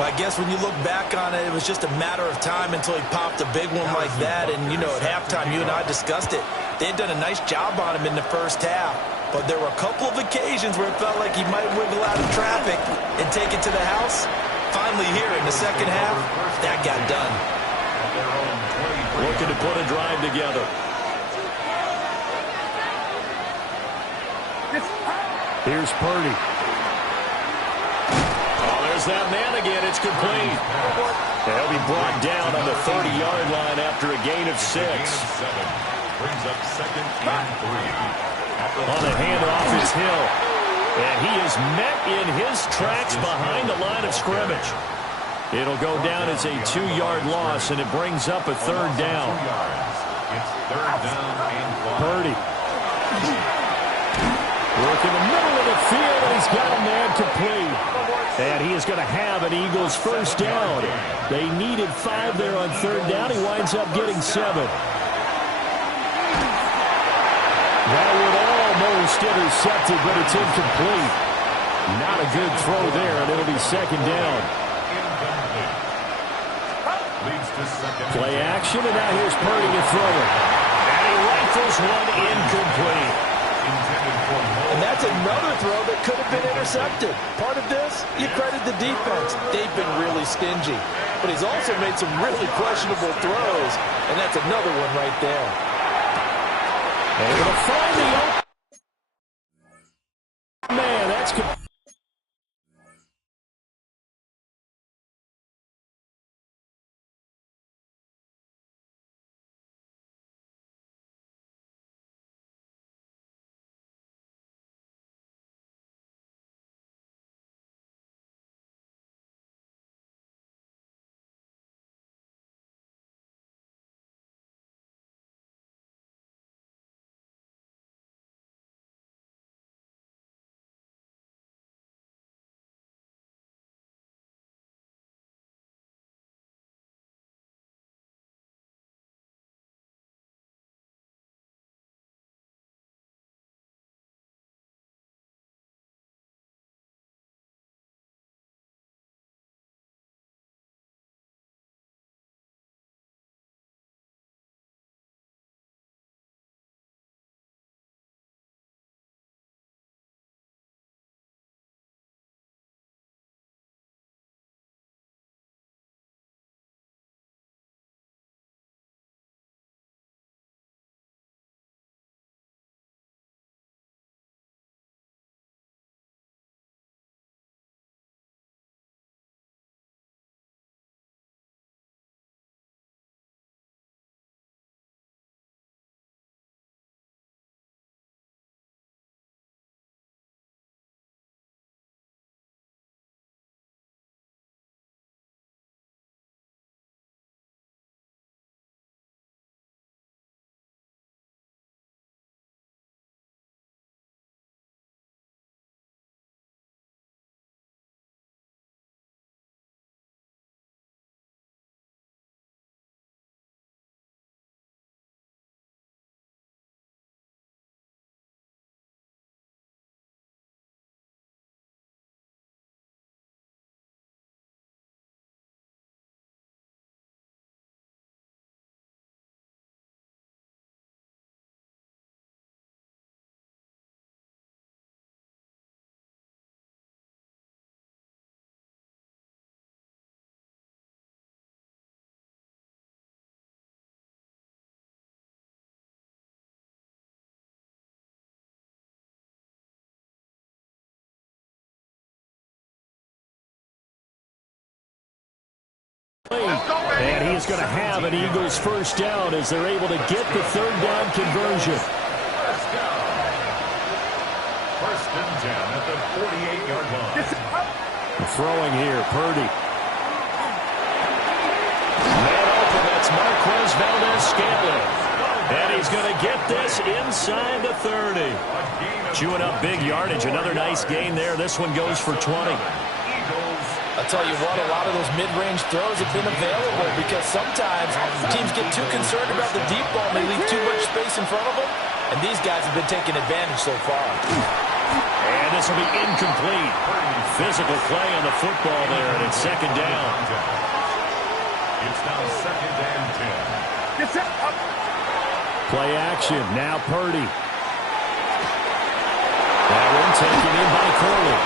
Well, I guess when you look back on it, it was just a matter of time until he popped a big one like that. And, you know, at halftime, you and I discussed it. They had done a nice job on him in the first half. But there were a couple of occasions where it felt like he might wiggle out of traffic and take it to the house. Finally here in the second half, that got done. Looking to put a drive together. Here's Purdy. Oh, there's that man again. It's complete. They'll be brought down on the 30-yard line after a gain of 6. Brings up 2nd and 3. On the handoff is Hill. And he is met in his tracks behind the line of scrimmage. It'll go down as a 2-yard loss, and it brings up a 3rd down. It's 3rd down and 5. Purdy. Work in the middle of the field, and he's got a man complete. And he is going to have an Eagles first down. They needed 5 there on 3rd down. He winds up getting 7. That would almost intercepted, but it's incomplete. Not a good throw there, and it'll be 2nd down. Play action, and now here's Purdy to throw it. And he rifles one incomplete. And that's another throw that could have been intercepted. Part of this, you credit the defense. They've been really stingy. But he's also made some really questionable throws, and that's another one right there. Able to find the open man. That's good. And he's going to have an Eagles first down as they're able to get the third down conversion. First and 10 at the 48-yard line. Throwing here, Purdy. Man open, that's Marquez Valdez-Scantling. And he's going to get this inside the 30. Chewing up big yardage. Another nice gain there. This one goes for 20. I'll tell you what, a lot of those mid-range throws have been available because sometimes teams get too concerned about the deep ball and they leave too much space in front of them, and these guys have been taking advantage so far. And this will be incomplete. Physical play on the football there, and it's second down. It's now second and 10. Play action, now Purdy. That one taken in by Corley.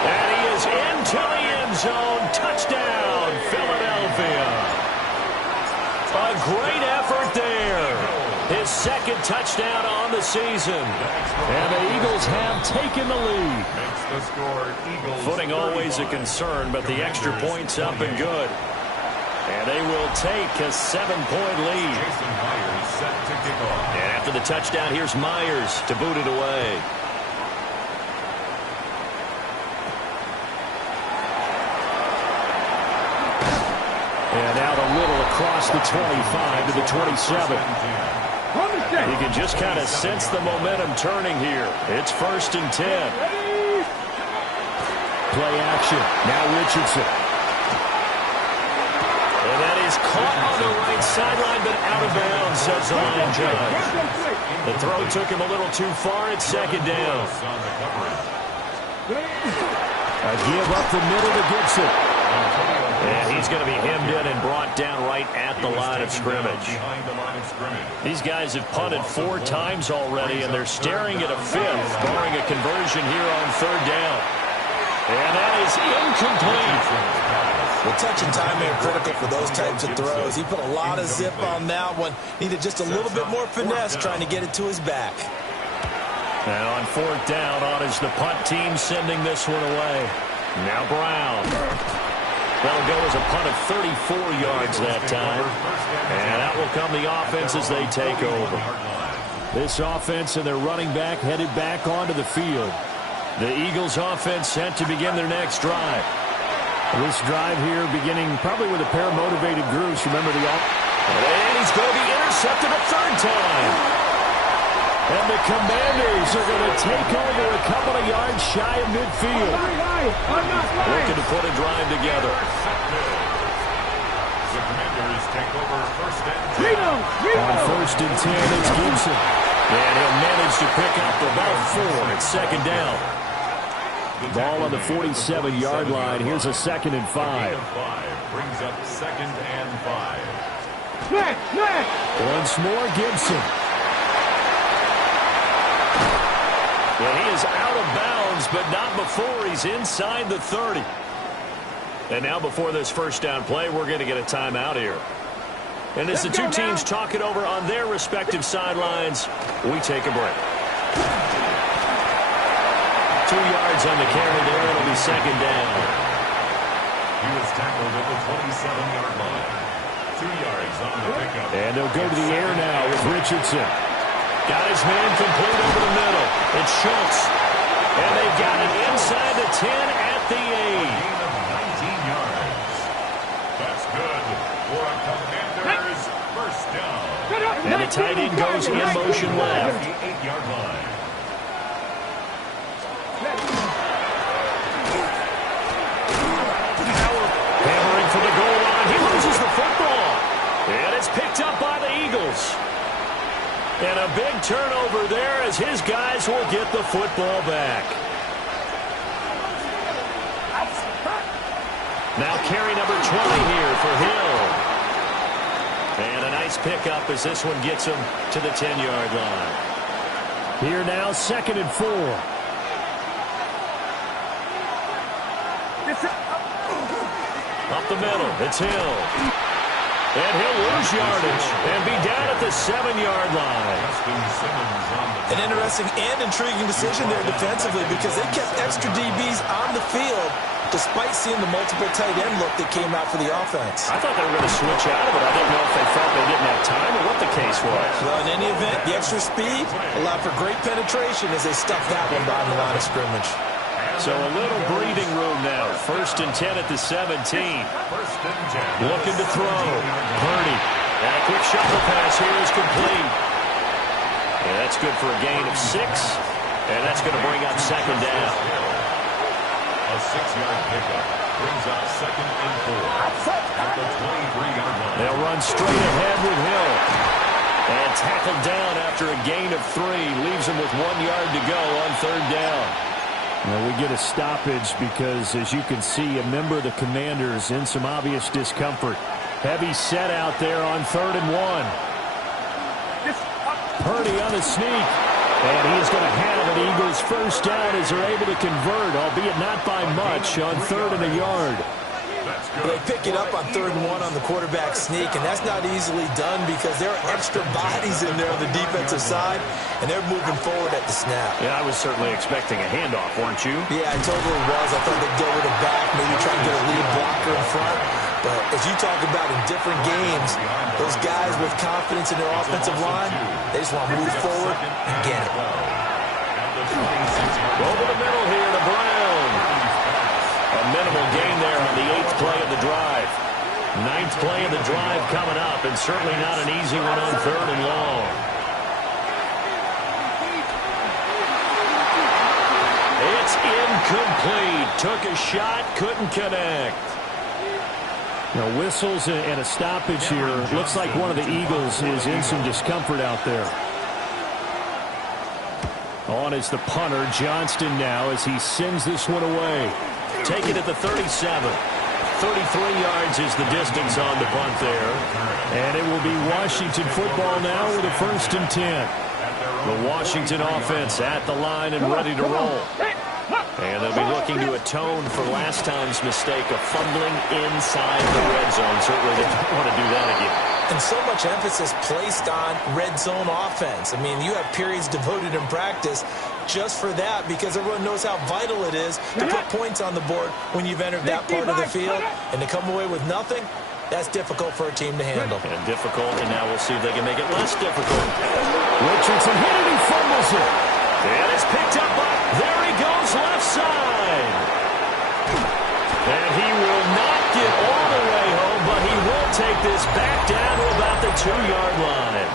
And he is into the end zone. Touchdown, Philadelphia. A great effort there. His second touchdown on the season. And the Eagles have taken the lead. Makes the score Eagles. Footing always a concern, but the extra point's up and good. And they will take a 7-point lead. Jason Myers set to kick off. And after the touchdown, here's Myers to boot it away. And out a little across the 25 to the 27. You can just kind of sense the momentum turning here. It's first and 10. Play action. Now Richardson. And that is caught on the right sideline, but out of bounds, says the line judge. The throw took him a little too far. It's second down. A give up the middle to Gibson. And he's going to be hemmed in and brought down right at the line of scrimmage. These guys have punted 4 times already, and they're staring at a 5th, barring a conversion here on third down. And that is incomplete. The touch and time are critical for those types of throws. He put a lot of zip on that one. Needed just a little bit more finesse trying to get it to his back. Now on fourth down, on is the punt team sending this one away. Now Brown. That'll go as a punt of 34 yards that time. And out will come the offense as they take over. This offense and their running back headed back onto the field. The Eagles offense set to begin their next drive. This drive here beginning probably with a pair of motivated groups. Remember the and he's going to be intercepted a third time. And the Commanders are going to take over a couple of yards shy of midfield. Looking to put a drive together. The Commanders take over first and 10. On first and 10, it's Gibson. And he'll manage to pick up about 4. It's second down. Ball on the 47-yard line. Here's a second and 5. Brings up second and 5. Once more, Gibson. Well, he is out of bounds, but not before he's inside the 30. And now before this first down play, we're going to get a timeout here. And as the two teams talk it over on their respective sidelines, we take a break. 2 yards on the carry there. It'll be second down. He was tackled at the 27-yard line. 2 yards on the pickup. And they'll go to the air now with Richardson. Got his man complete over the middle. It's Schultz. And they've got it inside the 10 at the 8. Gain of 19 yards. That's good for a Commanders first down. And the tight end goes in motion left. 8-yard line. Hammering for the goal line. He loses the football. And it's picked up by the Eagles. And a big turnover there as his guys will get the football back. Now carry number 20 here for Hill. And a nice pickup as this one gets him to the 10-yard line. Here now, second and 4. Up the middle, it's Hill. And he'll lose yardage and be down at the 7-yard line. An interesting and intriguing decision there defensively because they kept extra DBs on the field despite seeing the multiple tight end look that came out for the offense. I thought they were going to switch out of it. I didn't know if they felt they didn't have time or what the case was. Well, in any event, the extra speed allowed for great penetration as they stuffed that one behind the line of scrimmage. So a little breathing room now. 1st and 10 at the 17. Looking to throw. Purdy. And a quick shuffle pass here is complete. And that's good for a gain of 6. And that's going to bring up 2nd down. A 6-yard pickup brings up 2nd and 4 at the 23-yard line. They'll run straight ahead with Hill. And tackled down after a gain of 3. Leaves him with 1 yard to go on 3rd down. Now we get a stoppage because, as you can see, a member of the Commanders in some obvious discomfort. Heavy set out there on 3rd and 1. Purdy on the sneak. And he is going to have an Eagles first down as they're able to convert, albeit not by much, on 3rd and a yard. They pick it up on 3rd and 1 on the quarterback sneak, and that's not easily done because there are extra bodies in there on the defensive side, and they're moving forward at the snap. Yeah, I was certainly expecting a handoff, weren't you? Yeah, I totally was. I thought they'd go with a back, maybe try and get a lead blocker in front. But as you talk about in different games, those guys with confidence in their offensive line, they just want to move forward and get it. Over the middle here to Brown. A minimal gain there on the 8th play of the drive. 9th play of the drive coming up, and certainly not an easy one on 3rd and long. It's incomplete. Took a shot, couldn't connect. Now, whistles and a stoppage here. Looks like one of the Eagles is in some discomfort out there. On is the punter, Johnston now, as he sends this one away. Take it at the 37. 33 yards is the distance on the punt there. And it will be Washington football now with a 1st and 10. The Washington offense at the line and ready to roll. And they'll be looking to atone for last time's mistake of fumbling inside the red zone. Certainly they don't want to do that again. And so much emphasis placed on red zone offense. I mean, you have periods devoted in practice just for that because everyone knows how vital it is to put points on the board when you've entered that part of the field. And to come away with nothing, that's difficult for a team to handle. And difficult, and now we'll see if they can make it less difficult. Richardson hit it, he fumbles it. And it's picked up by, there he goes, left side. And he will not get all the way home, but he will take this back down to about the 2-yard line.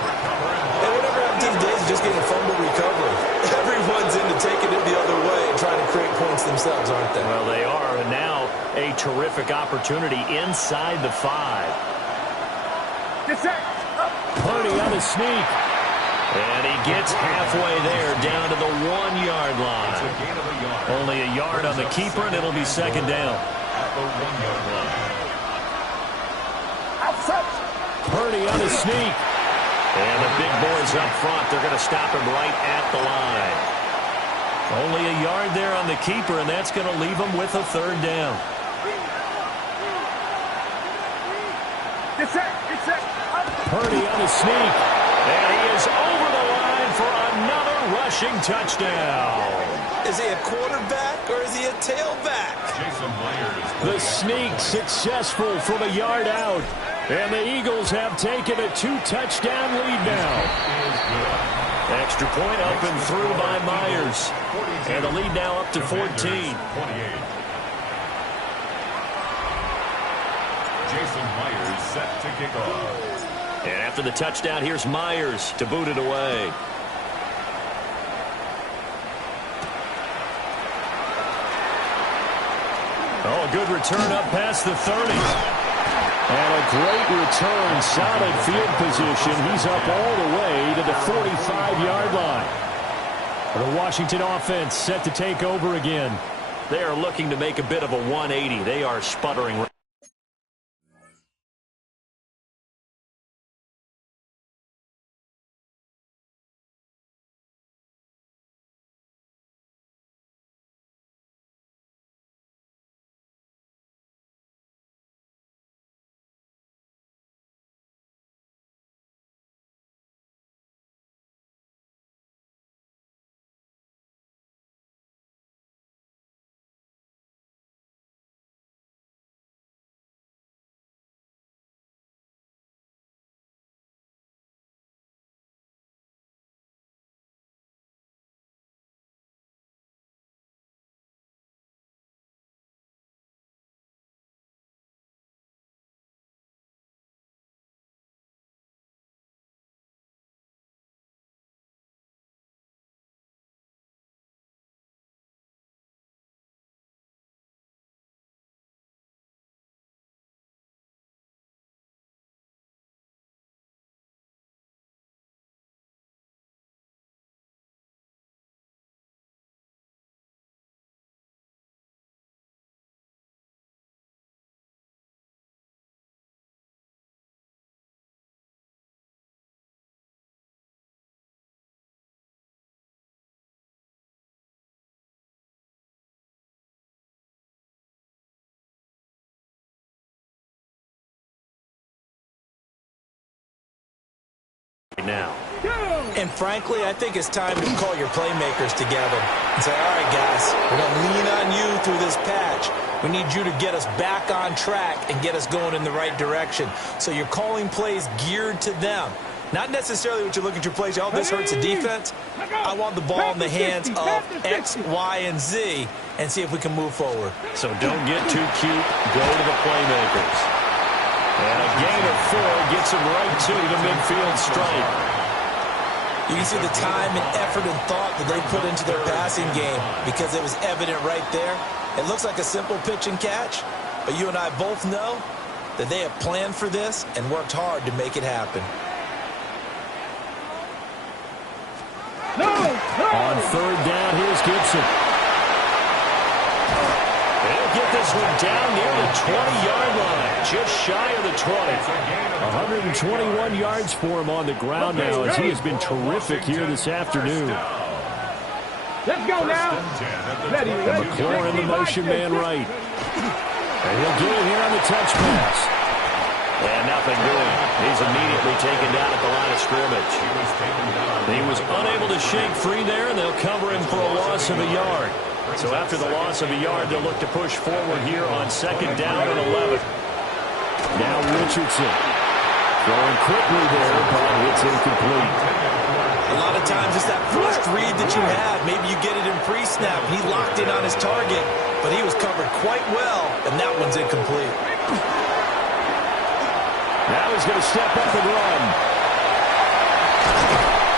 And whatever happened to the days of just getting a fumble recovery? Everyone's into taking it the other way and trying to create points themselves, aren't they? Well, they are, and now a terrific opportunity inside the 5. Purdy on the sneak. And he gets halfway there, down to the 1-yard line. Only a yard on the keeper, and it'll be 2nd down. At the 1-yard line. Purdy on the sneak. And the big boys up front, they're going to stop him right at the line. Only a yard there on the keeper, and that's going to leave him with a 3rd down. Purdy on the sneak. And he is over the line for another rushing touchdown. Is he a quarterback or is he a tailback? Jason Myers. The sneak successful from a yard out. And the Eagles have taken a 2-touchdown lead now. Extra point up and through by Myers. And the lead now up to 14. 28. Jason Myers set to kick off. And after the touchdown, here's Myers to boot it away. Oh, a good return up past the 30. And a great return, solid field position. He's up all the way to the 45-yard line. The Washington offense set to take over again. They are looking to make a bit of a 180. They are sputtering. now. And frankly, I think it's time to call your playmakers together and say, all right, guys, we're going to lean on you through this patch. We need you to get us back on track and get us going in the right direction. So you're calling plays geared to them. Not necessarily what you look at your plays, oh, this hurts the defense. I want the ball in the hands of X, Y, and Z and see if we can move forward. So don't get too cute. Go to the playmakers. And a gain of 4 gets them right to the midfield stripe. You can see the time and effort and thought that they put into their passing game because it was evident right there. It looks like a simple pitch and catch, but you and I both know that they have planned for this and worked hard to make it happen. On third down, here's Gibson. They'll get this one down near the 20-yard line, just shy of the 20. 121 yards for him on the ground now as he has been terrific here this afternoon. Let's go now. And McClure in the motion man right. And he'll get it here on the touch pass. And nothing doing. He's immediately taken down at the line of scrimmage. He was unable to shake free there, and they'll cover him for a loss of a yard. So after the loss of a yard, they'll look to push forward here on second down and 11. Now Richardson. Throwing quickly there, but it's incomplete. A lot of times it's that first read that you have. Maybe you get it in pre-snap. He locked in on his target, but he was covered quite well, and that one's incomplete. Now he's going to step up and run.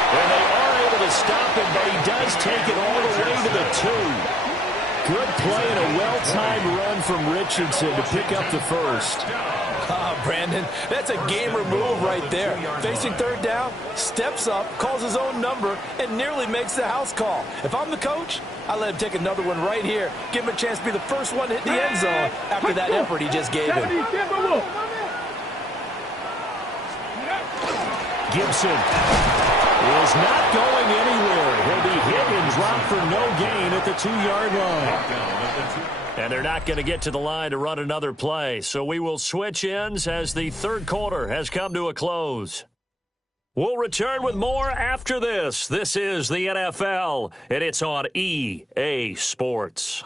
And they are able to stop him, but he does take it all the way to the 2. Good play and a well-timed run from Richardson to pick up the first. Brandon, that's a gamer move right there. Facing third down, steps up, calls his own number, and nearly makes the house call. If I'm the coach, I let him take another one right here. Give him a chance to be the first one to hit the end zone after that effort he just gave him. Gibson is not going anywhere. He'll be hit and dropped for no gain at the 2-yard line. And they're not going to get to the line to run another play. So we will switch ends as the third quarter has come to a close. We'll return with more after this. This is the NFL, and it's on EA Sports.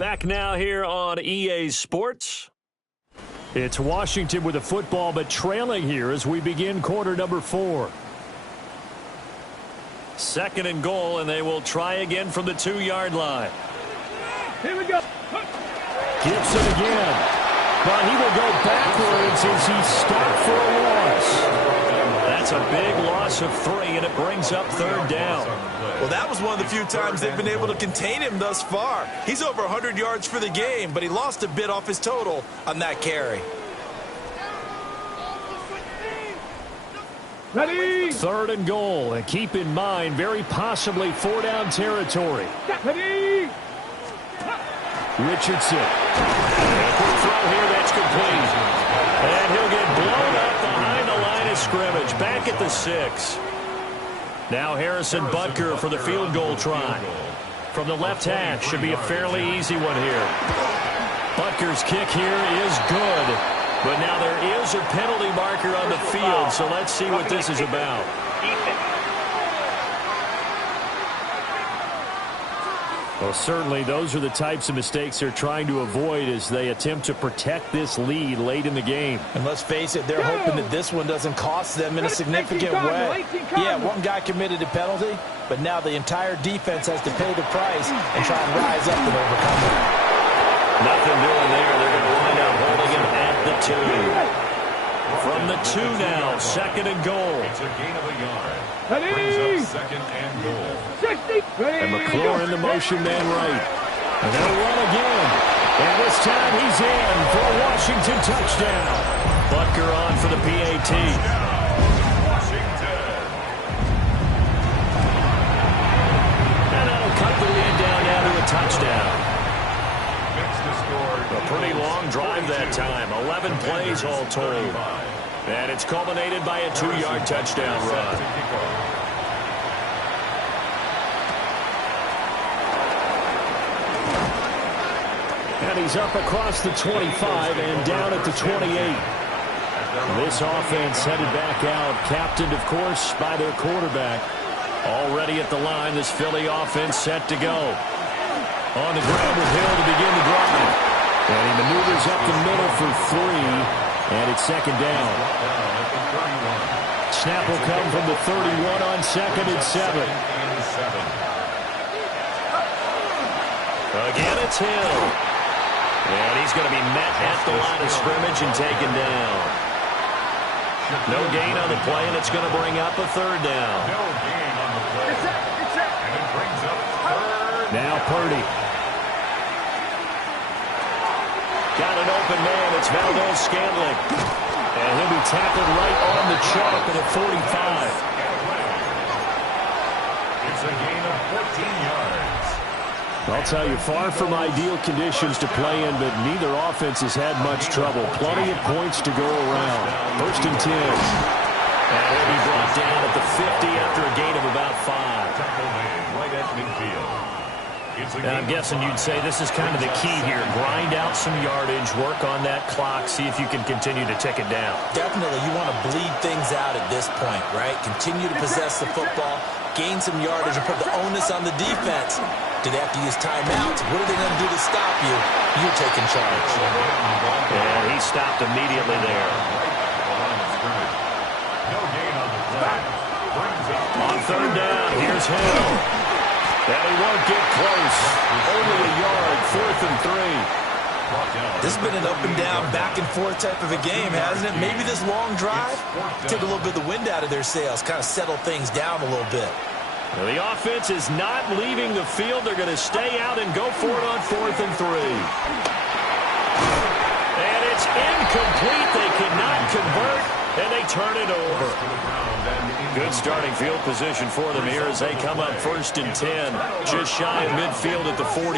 Back now here on EA Sports. It's Washington with the football, but trailing here as we begin quarter number 4. Second and goal, and they will try again from the 2-yard line. Here we go. Gibson again. But he will go backwards as he stopped for a loss. That's a big loss of 3, and it brings up third down. Well, that was one of the few times they've been able to contain him thus far. He's over 100 yards for the game, but he lost a bit off his total on that carry. Ready. Third and goal, and keep in mind, very possibly 4-down territory. Ready. Richardson. And a quick throw here, that's complete. And he'll get blown up behind the line of scrimmage, back at the 6. Now Harrison Butker for the field goal try. From the left hash, should be a fairly easy one here. Butker's kick here is good. But now there is a penalty marker on the field, so let's see what this is about. Well, certainly those are the types of mistakes they're trying to avoid as they attempt to protect this lead late in the game. And let's face it, they're hoping that this one doesn't cost them in a significant way. Yeah, one guy committed a penalty, but now the entire defense has to pay the price and try and rise up and overcome it. Nothing doing there. They're going to wind up holding him at the 2. From the 2 now, second and goal. It's a gain of a yard. Ready. Brings up second and goal. 60. Ready. And McClure in the motion man right. And they'll run again. And this time he's in for a Washington touchdown. Butker on for the PAT. Washington. And that'll cut the lead down now to a touchdown. A pretty long drive that time. 11 plays all told. And it's culminated by a 2-yard touchdown run. And he's up across the 25 and down at the 28. This offense headed back out, captained, of course, by their quarterback. Already at the line, this Philly offense set to go. On the ground with Hill to begin the drive. And he maneuvers up the middle for 3, and it's second down. Snap will come from the 31 on 2nd and 7. Again, it's Hill. And he's going to be met at the line of scrimmage and taken down. No gain on the play, and it's going to bring up a 3rd down. No gain on the play. And it brings up 3rd. Now Purdy. Got an open man. It's Valdez-Scantling. And he'll be tackled right on the chalk at a 45. It's a gain of 14 yards. I'll tell you, far from ideal conditions to play in, but neither offense has had much trouble. Plenty of points to go around. 1st and 10. And he'll be brought down at the 50 after a gain of about 5. Tackle made right at midfield. And I'm guessing you'd say this is kind of the key here. Grind out some yardage, work on that clock, see if you can continue to tick it down. Definitely, you want to bleed things out at this point, right? Continue to possess the football, gain some yardage, and put the onus on the defense. Do they have to use timeouts? What are they going to do to stop you? You're taking charge. And he stopped immediately there. No gain on the play. On 3rd down, here's Hill. And he won't get close. Only a yard, 4th and 3. This has been an up and down, back and forth type of a game, hasn't it? Maybe this long drive, take a little bit of the wind out of their sails, kind of settle things down a little bit. Well, the offense is not leaving the field. They're going to stay out and go for it on 4th and 3. And it's incomplete. They cannot convert, and they turn it over. Good starting field position for them here as they come up 1st and 10, just shy of midfield at the 48.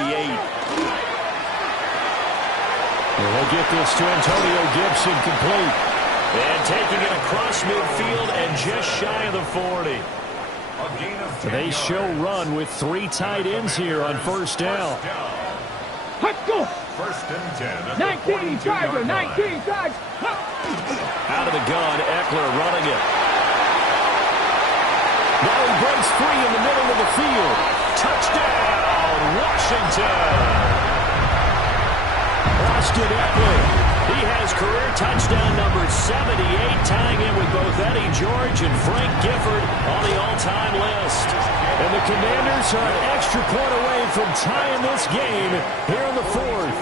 And they'll get this to Antonio Gibson complete. And taking it across midfield and just shy of the 40. They show run with 3 tight ends here on 1st down. Let's go. 1st and 10. 19 Tiger, 19 Tiger. Out of the gun, Eckler running it. Now he breaks free in the middle of the field. Touchdown, Washington. Austin Eckler. He has career touchdown number 78, tying in with both Eddie George and Frank Gifford on the all-time list. And the Commanders are an extra point away from tying this game here in the 4th.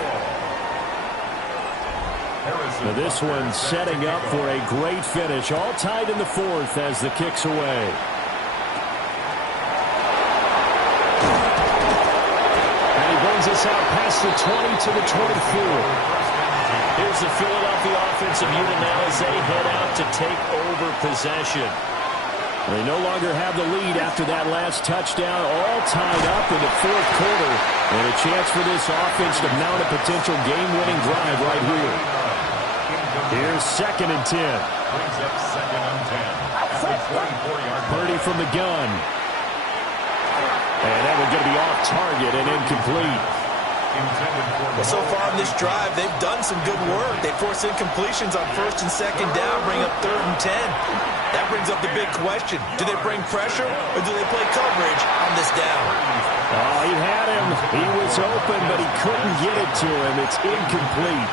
Now this one setting up for a great finish. All tied in the 4th as the kick's away. And he brings us out past the 20 to the 24. Here's the Philadelphia offensive unit now as they head out to take over possession. They no longer have the lead after that last touchdown, all tied up in the 4th quarter. And a chance for this offense to mount a potential game-winning drive right here. Here's 2nd and 10. Brings up 2nd and 10. At the 24-yard line. Purdy from the gun. And that one's going to be off target and incomplete. Well, so far in this drive, they've done some good work. They force incompletions on 1st and 2nd down, bring up 3rd and 10. That brings up the big question. Do they bring pressure or do they play coverage on this down? Oh, he had him. He was open, but he couldn't get it to him. It's incomplete.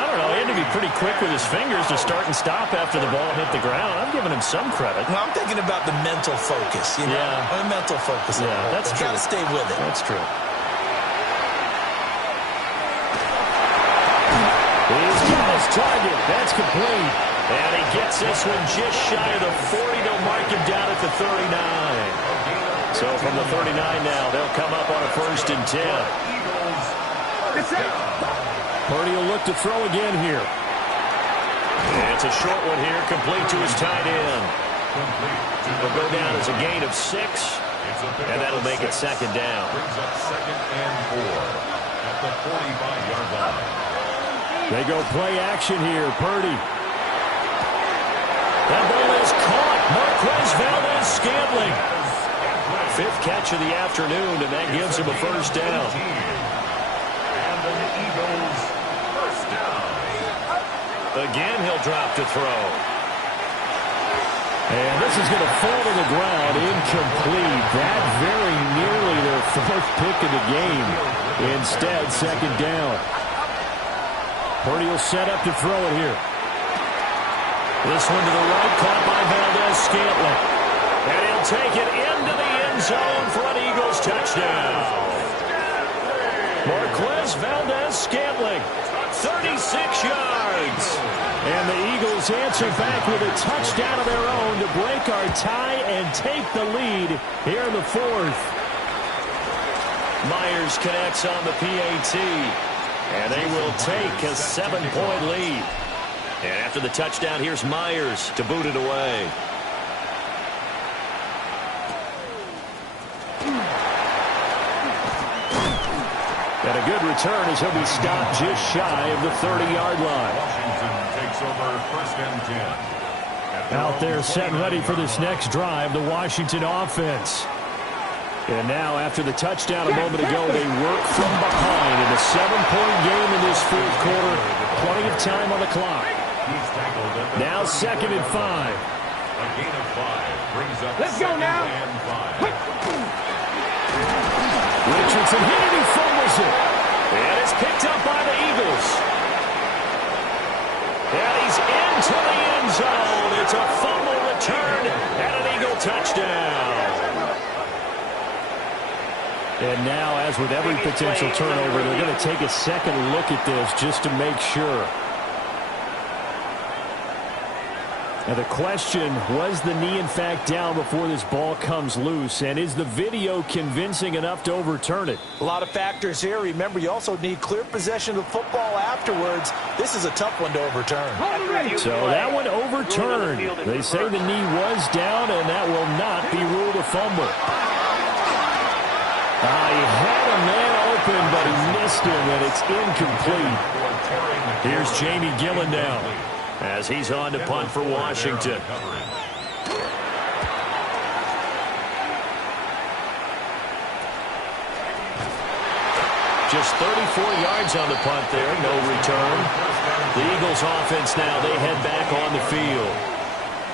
I don't know. He had to be pretty quick with his fingers to start and stop after the ball hit the ground. I'm giving him some credit. Well, I'm thinking about the mental focus. You know? Yeah. The mental focus. Yeah, that's true. Got to stay with it. That's true. He's got his target. That's complete. And he gets this one just shy of the 40. They'll mark him down at the 39. So from the 39 now, they'll come up on a 1st and 10. Purdy will look to throw again here. And it's a short one here, complete to his tight end. It'll go down as a gain of 6, and that'll make it 2nd down. Brings up 2nd and 4 at the 45-yard line. They go play action here. Purdy. That ball is caught. Marquez Valdez-Scantling. 5th catch of the afternoon, and that gives him a 1st down. And an Eagles 1st down. Again, he'll drop to throw. And this is going to fall to the ground, incomplete. That very nearly their fourth pick of the game. Instead, second down. Purdy will set up to throw it here. This one to the right, caught by Valdez-Scantling. And he'll take it into the end zone for an Eagles touchdown. Marquez Valdez-Scantling, 36 yards. And the Eagles answer back with a touchdown of their own to break our tie and take the lead here in the fourth. Myers connects on the PAT. And they will take a 7-point lead. And after the touchdown, here's Myers to boot it away. And a good return as he'll be stopped just shy of the 30-yard line. Washington takes over first and 10. Out there set and ready for this next drive, the Washington offense. And now, after the touchdown a moment ago, they work from behind in a 7-point game in this fourth quarter. Plenty of time on the clock. Now 2nd and 5. A gain of 5 brings up Let's go now. And 5. Richardson hit it, he fumbles it. And it's picked up by the Eagles. And he's into the end zone. It's a fumble return and an Eagle touchdown. And now, as with every potential turnover, they're going to take a second look at this just to make sure. Now the question, was the knee in fact down before this ball comes loose? And is the video convincing enough to overturn it? A lot of factors here. Remember, you also need clear possession of the football afterwards. This is a tough one to overturn. So that one overturned. They say the knee was down, and that will not be ruled a fumble. He had a man open, but he missed him, and it's incomplete. Here's Jamie Gillen now as he's on to punt for Washington. Just 34 yards on the punt there, no return. The Eagles offense now, they head back on the field.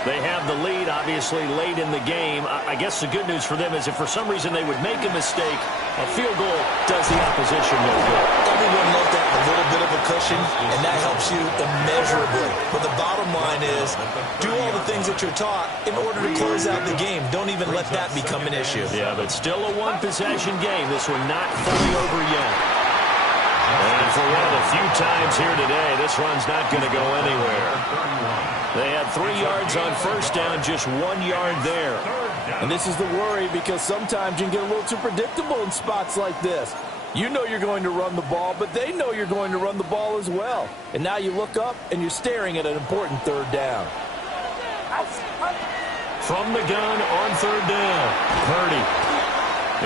They have the lead, obviously, late in the game. I guess the good news for them is if for some reason they would make a mistake, a field goal does the opposition no good. Everyone loves that a little bit of a cushion, and that helps you immeasurably. But the bottom line is, do all the things that you're taught in order to close out the game. Don't even let that become an issue. Yeah, but still a one-possession game. This one not fully over yet. And for one of the few times here today, this run's not going to go anywhere. They had 3 yards on first down, just 1 yard there. And this is the worry because sometimes you can get a little too predictable in spots like this. You know you're going to run the ball, but they know you're going to run the ball as well. And now you look up and you're staring at an important third down. From the gun on third down, Purdy.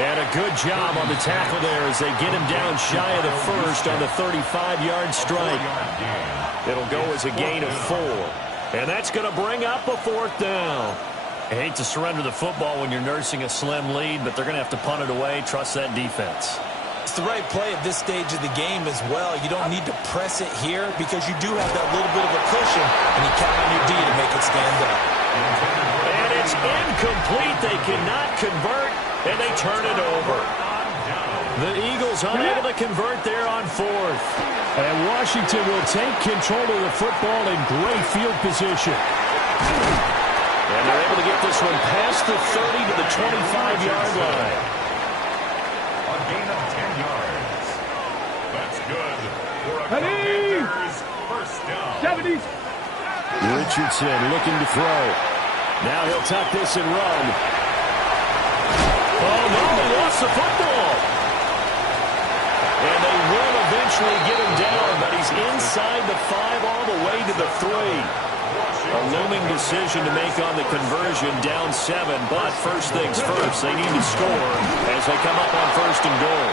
And a good job on the tackle there as they get him down shy of the first on the 35-yard strike. It'll go as a gain of 4. And that's going to bring up a fourth down. I hate to surrender the football when you're nursing a slim lead, but they're going to have to punt it away. Trust that defense. It's the right play at this stage of the game as well. You don't need to press it here because you do have that little bit of a cushion, and you count on your D to make it stand up. And it's incomplete. They cannot convert, and they turn it over. The Eagles unable to convert there on fourth. And Washington will take control of the football in great field position. And they're able to get this one past the 30 to the 25-yard line. A gain of 10 yards. That's good for a Commanders first down. 70s. Richardson looking to throw. Now he'll tuck this and run. Oh, no, they lost the football. And they will eventually get him down, but he's inside the 5 all the way to the 3. A looming decision to make on the conversion, down 7. But first things first, they need to score as they come up on first and goal.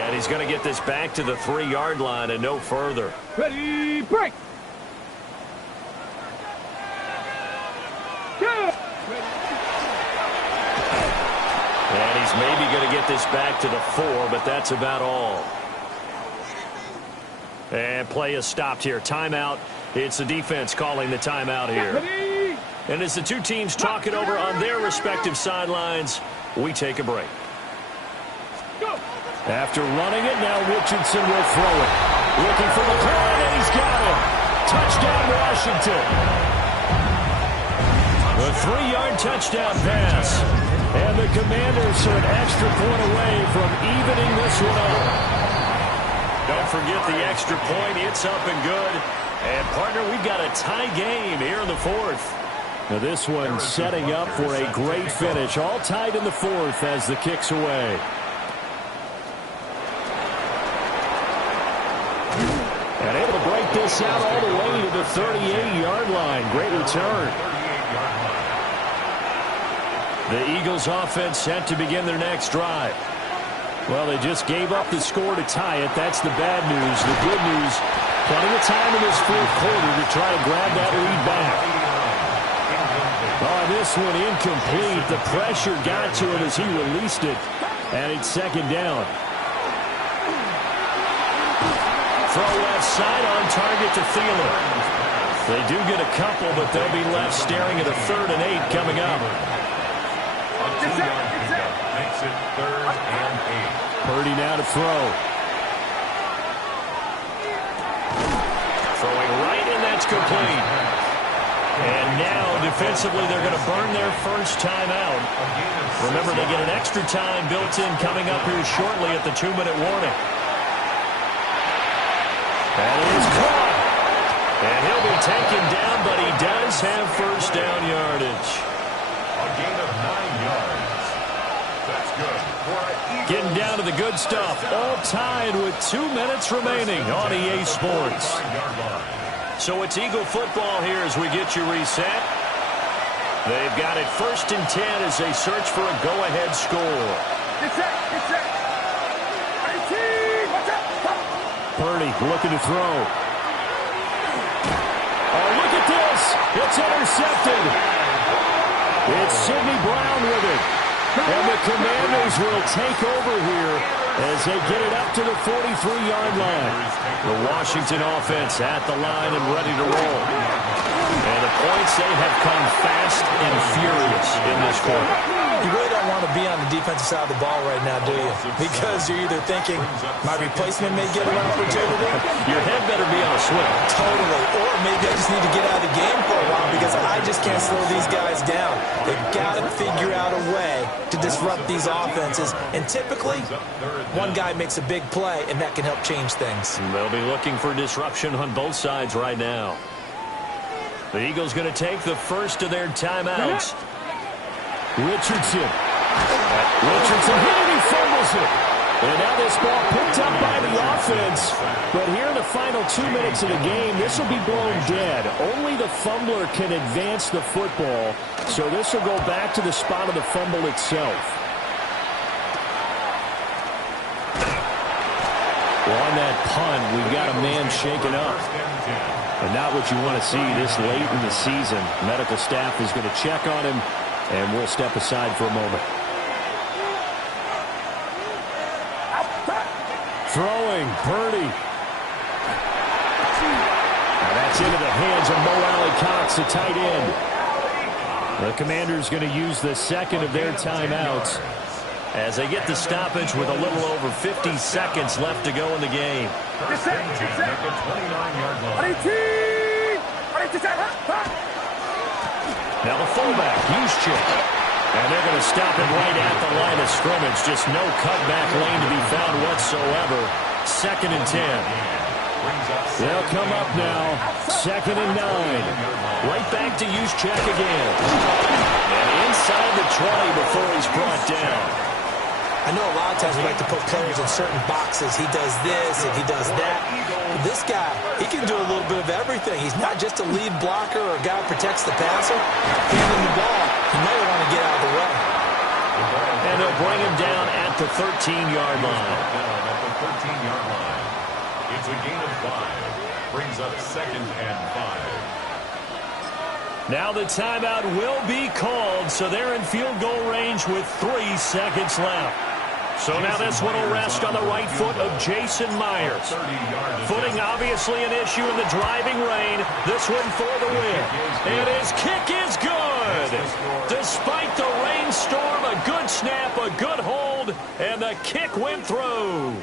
And he's going to get this back to the 3-yard line and no further. Ready, break. And he's maybe going to get this back to the 4, but that's about all. And play is stopped here. Timeout. It's the defense calling the timeout here. And as the two teams talk it over on their respective sidelines, we take a break. After running it, now Richardson will throw it. Looking for McLaurin, and he's got him. Touchdown, Washington. A 3-yard touchdown pass. And the Commanders are an extra point away from evening this one up. Don't forget the extra point. It's up and good. And, partner, we've got a tie game here in the fourth. Now this one setting up for a great finish. All tied in the fourth as the kick's away. And able to break this out all the way to the 38-yard line. Great return. The Eagles offense set to begin their next drive. Well, they just gave up the score to tie it. That's the bad news. The good news, plenty of time in this fourth quarter to try to grab that lead back. Oh, this one incomplete. The pressure got to him as he released it. And it's second down. Throw left side on target to Thielen. They do get a couple, but they'll be left staring at a 3rd and 8 coming up. A 2-yard pickup makes it 3rd and 8. Purdy now to throw. Throwing right, and that's complete. And now, defensively, they're going to burn their first timeout. Remember, they get an extra time built in coming up here shortly at the 2-minute warning. That is caught. And he'll be taken down, but he does have first down yardage. A gain of 9 yards. That's good. Getting down to the good stuff. All tied with 2 minutes remaining on EA Sports. So it's Eagle football here as we get you reset. They've got it 1st and 10 as they search for a go-ahead score. Purdy looking to throw. Oh, look at this. It's intercepted. It's Sidney Brown with it. And the Commanders will take over here as they get it up to the 43-yard line. The Washington offense at the line and ready to roll. And the points, they have come fast and furious in this quarter. You really don't want to be on the defensive side of the ball right now, do you? Because you're either thinking, my replacement may get an opportunity. Your head better be on a swivel. Totally. Or maybe I just need to get out of the game for a while because I just can't slow these guys down. They've got to figure out a way to disrupt these offenses. And typically, one guy makes a big play, and that can help change things. They'll be looking for disruption on both sides right now. The Eagles going to take the first of their timeouts. Richardson hit it, he fumbles it. And now this ball picked up by the offense. But here in the final 2 minutes of the game, this will be blown dead. Only the fumbler can advance the football. So this will go back to the spot of the fumble itself. Well, on that punt, we've got a man shaken up. And not what you want to see this late in the season. Medical staff is going to check on him, and we'll step aside for a moment. Throwing, Purdy. Now that's into the hands of Mo Alley-Cox, the tight end. The Commanders going to use the second of their timeouts as they get the stoppage with a little over 50 seconds left to go in the game. Now the fullback, Juszczyk. And they're going to stop it right at the line of scrimmage. Just no cutback lane to be found whatsoever. 2nd and 10. They'll come up now. 2nd and 9. Right back to Juszczyk again. And inside the 20 before he's brought down. I know a lot of times we like to put players in certain boxes. He does this and he does that. But this guy, he can do a little bit of everything. He's not just a lead blocker or a guy who protects the passer. Handing the ball, he might want to get out of the way. And they'll bring him down at the 13-yard line. It's a gain of 5. Brings up 2nd and 5. Now the timeout will be called, so they're in field goal range with 3 seconds left. So now this one will rest on the right foot of Jason Myers. Footing obviously an issue in the driving rain. This one for the win. And his kick is good. Despite the rainstorm, a good snap, a good hold, and the kick went through.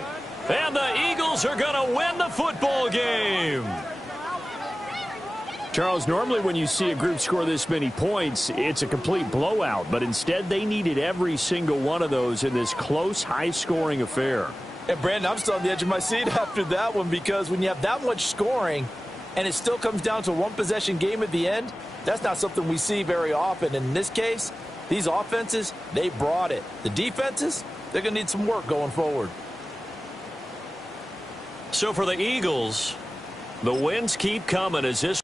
And the Eagles are going to win the football game. Charles, normally when you see a group score this many points, it's a complete blowout. But instead, they needed every single one of those in this close, high-scoring affair. And, Brandon, I'm still on the edge of my seat after that one because when you have that much scoring and it still comes down to a one-possession game at the end, that's not something we see very often. And in this case, these offenses, they brought it. The defenses, they're going to need some work going forward. So for the Eagles, the wins keep coming as this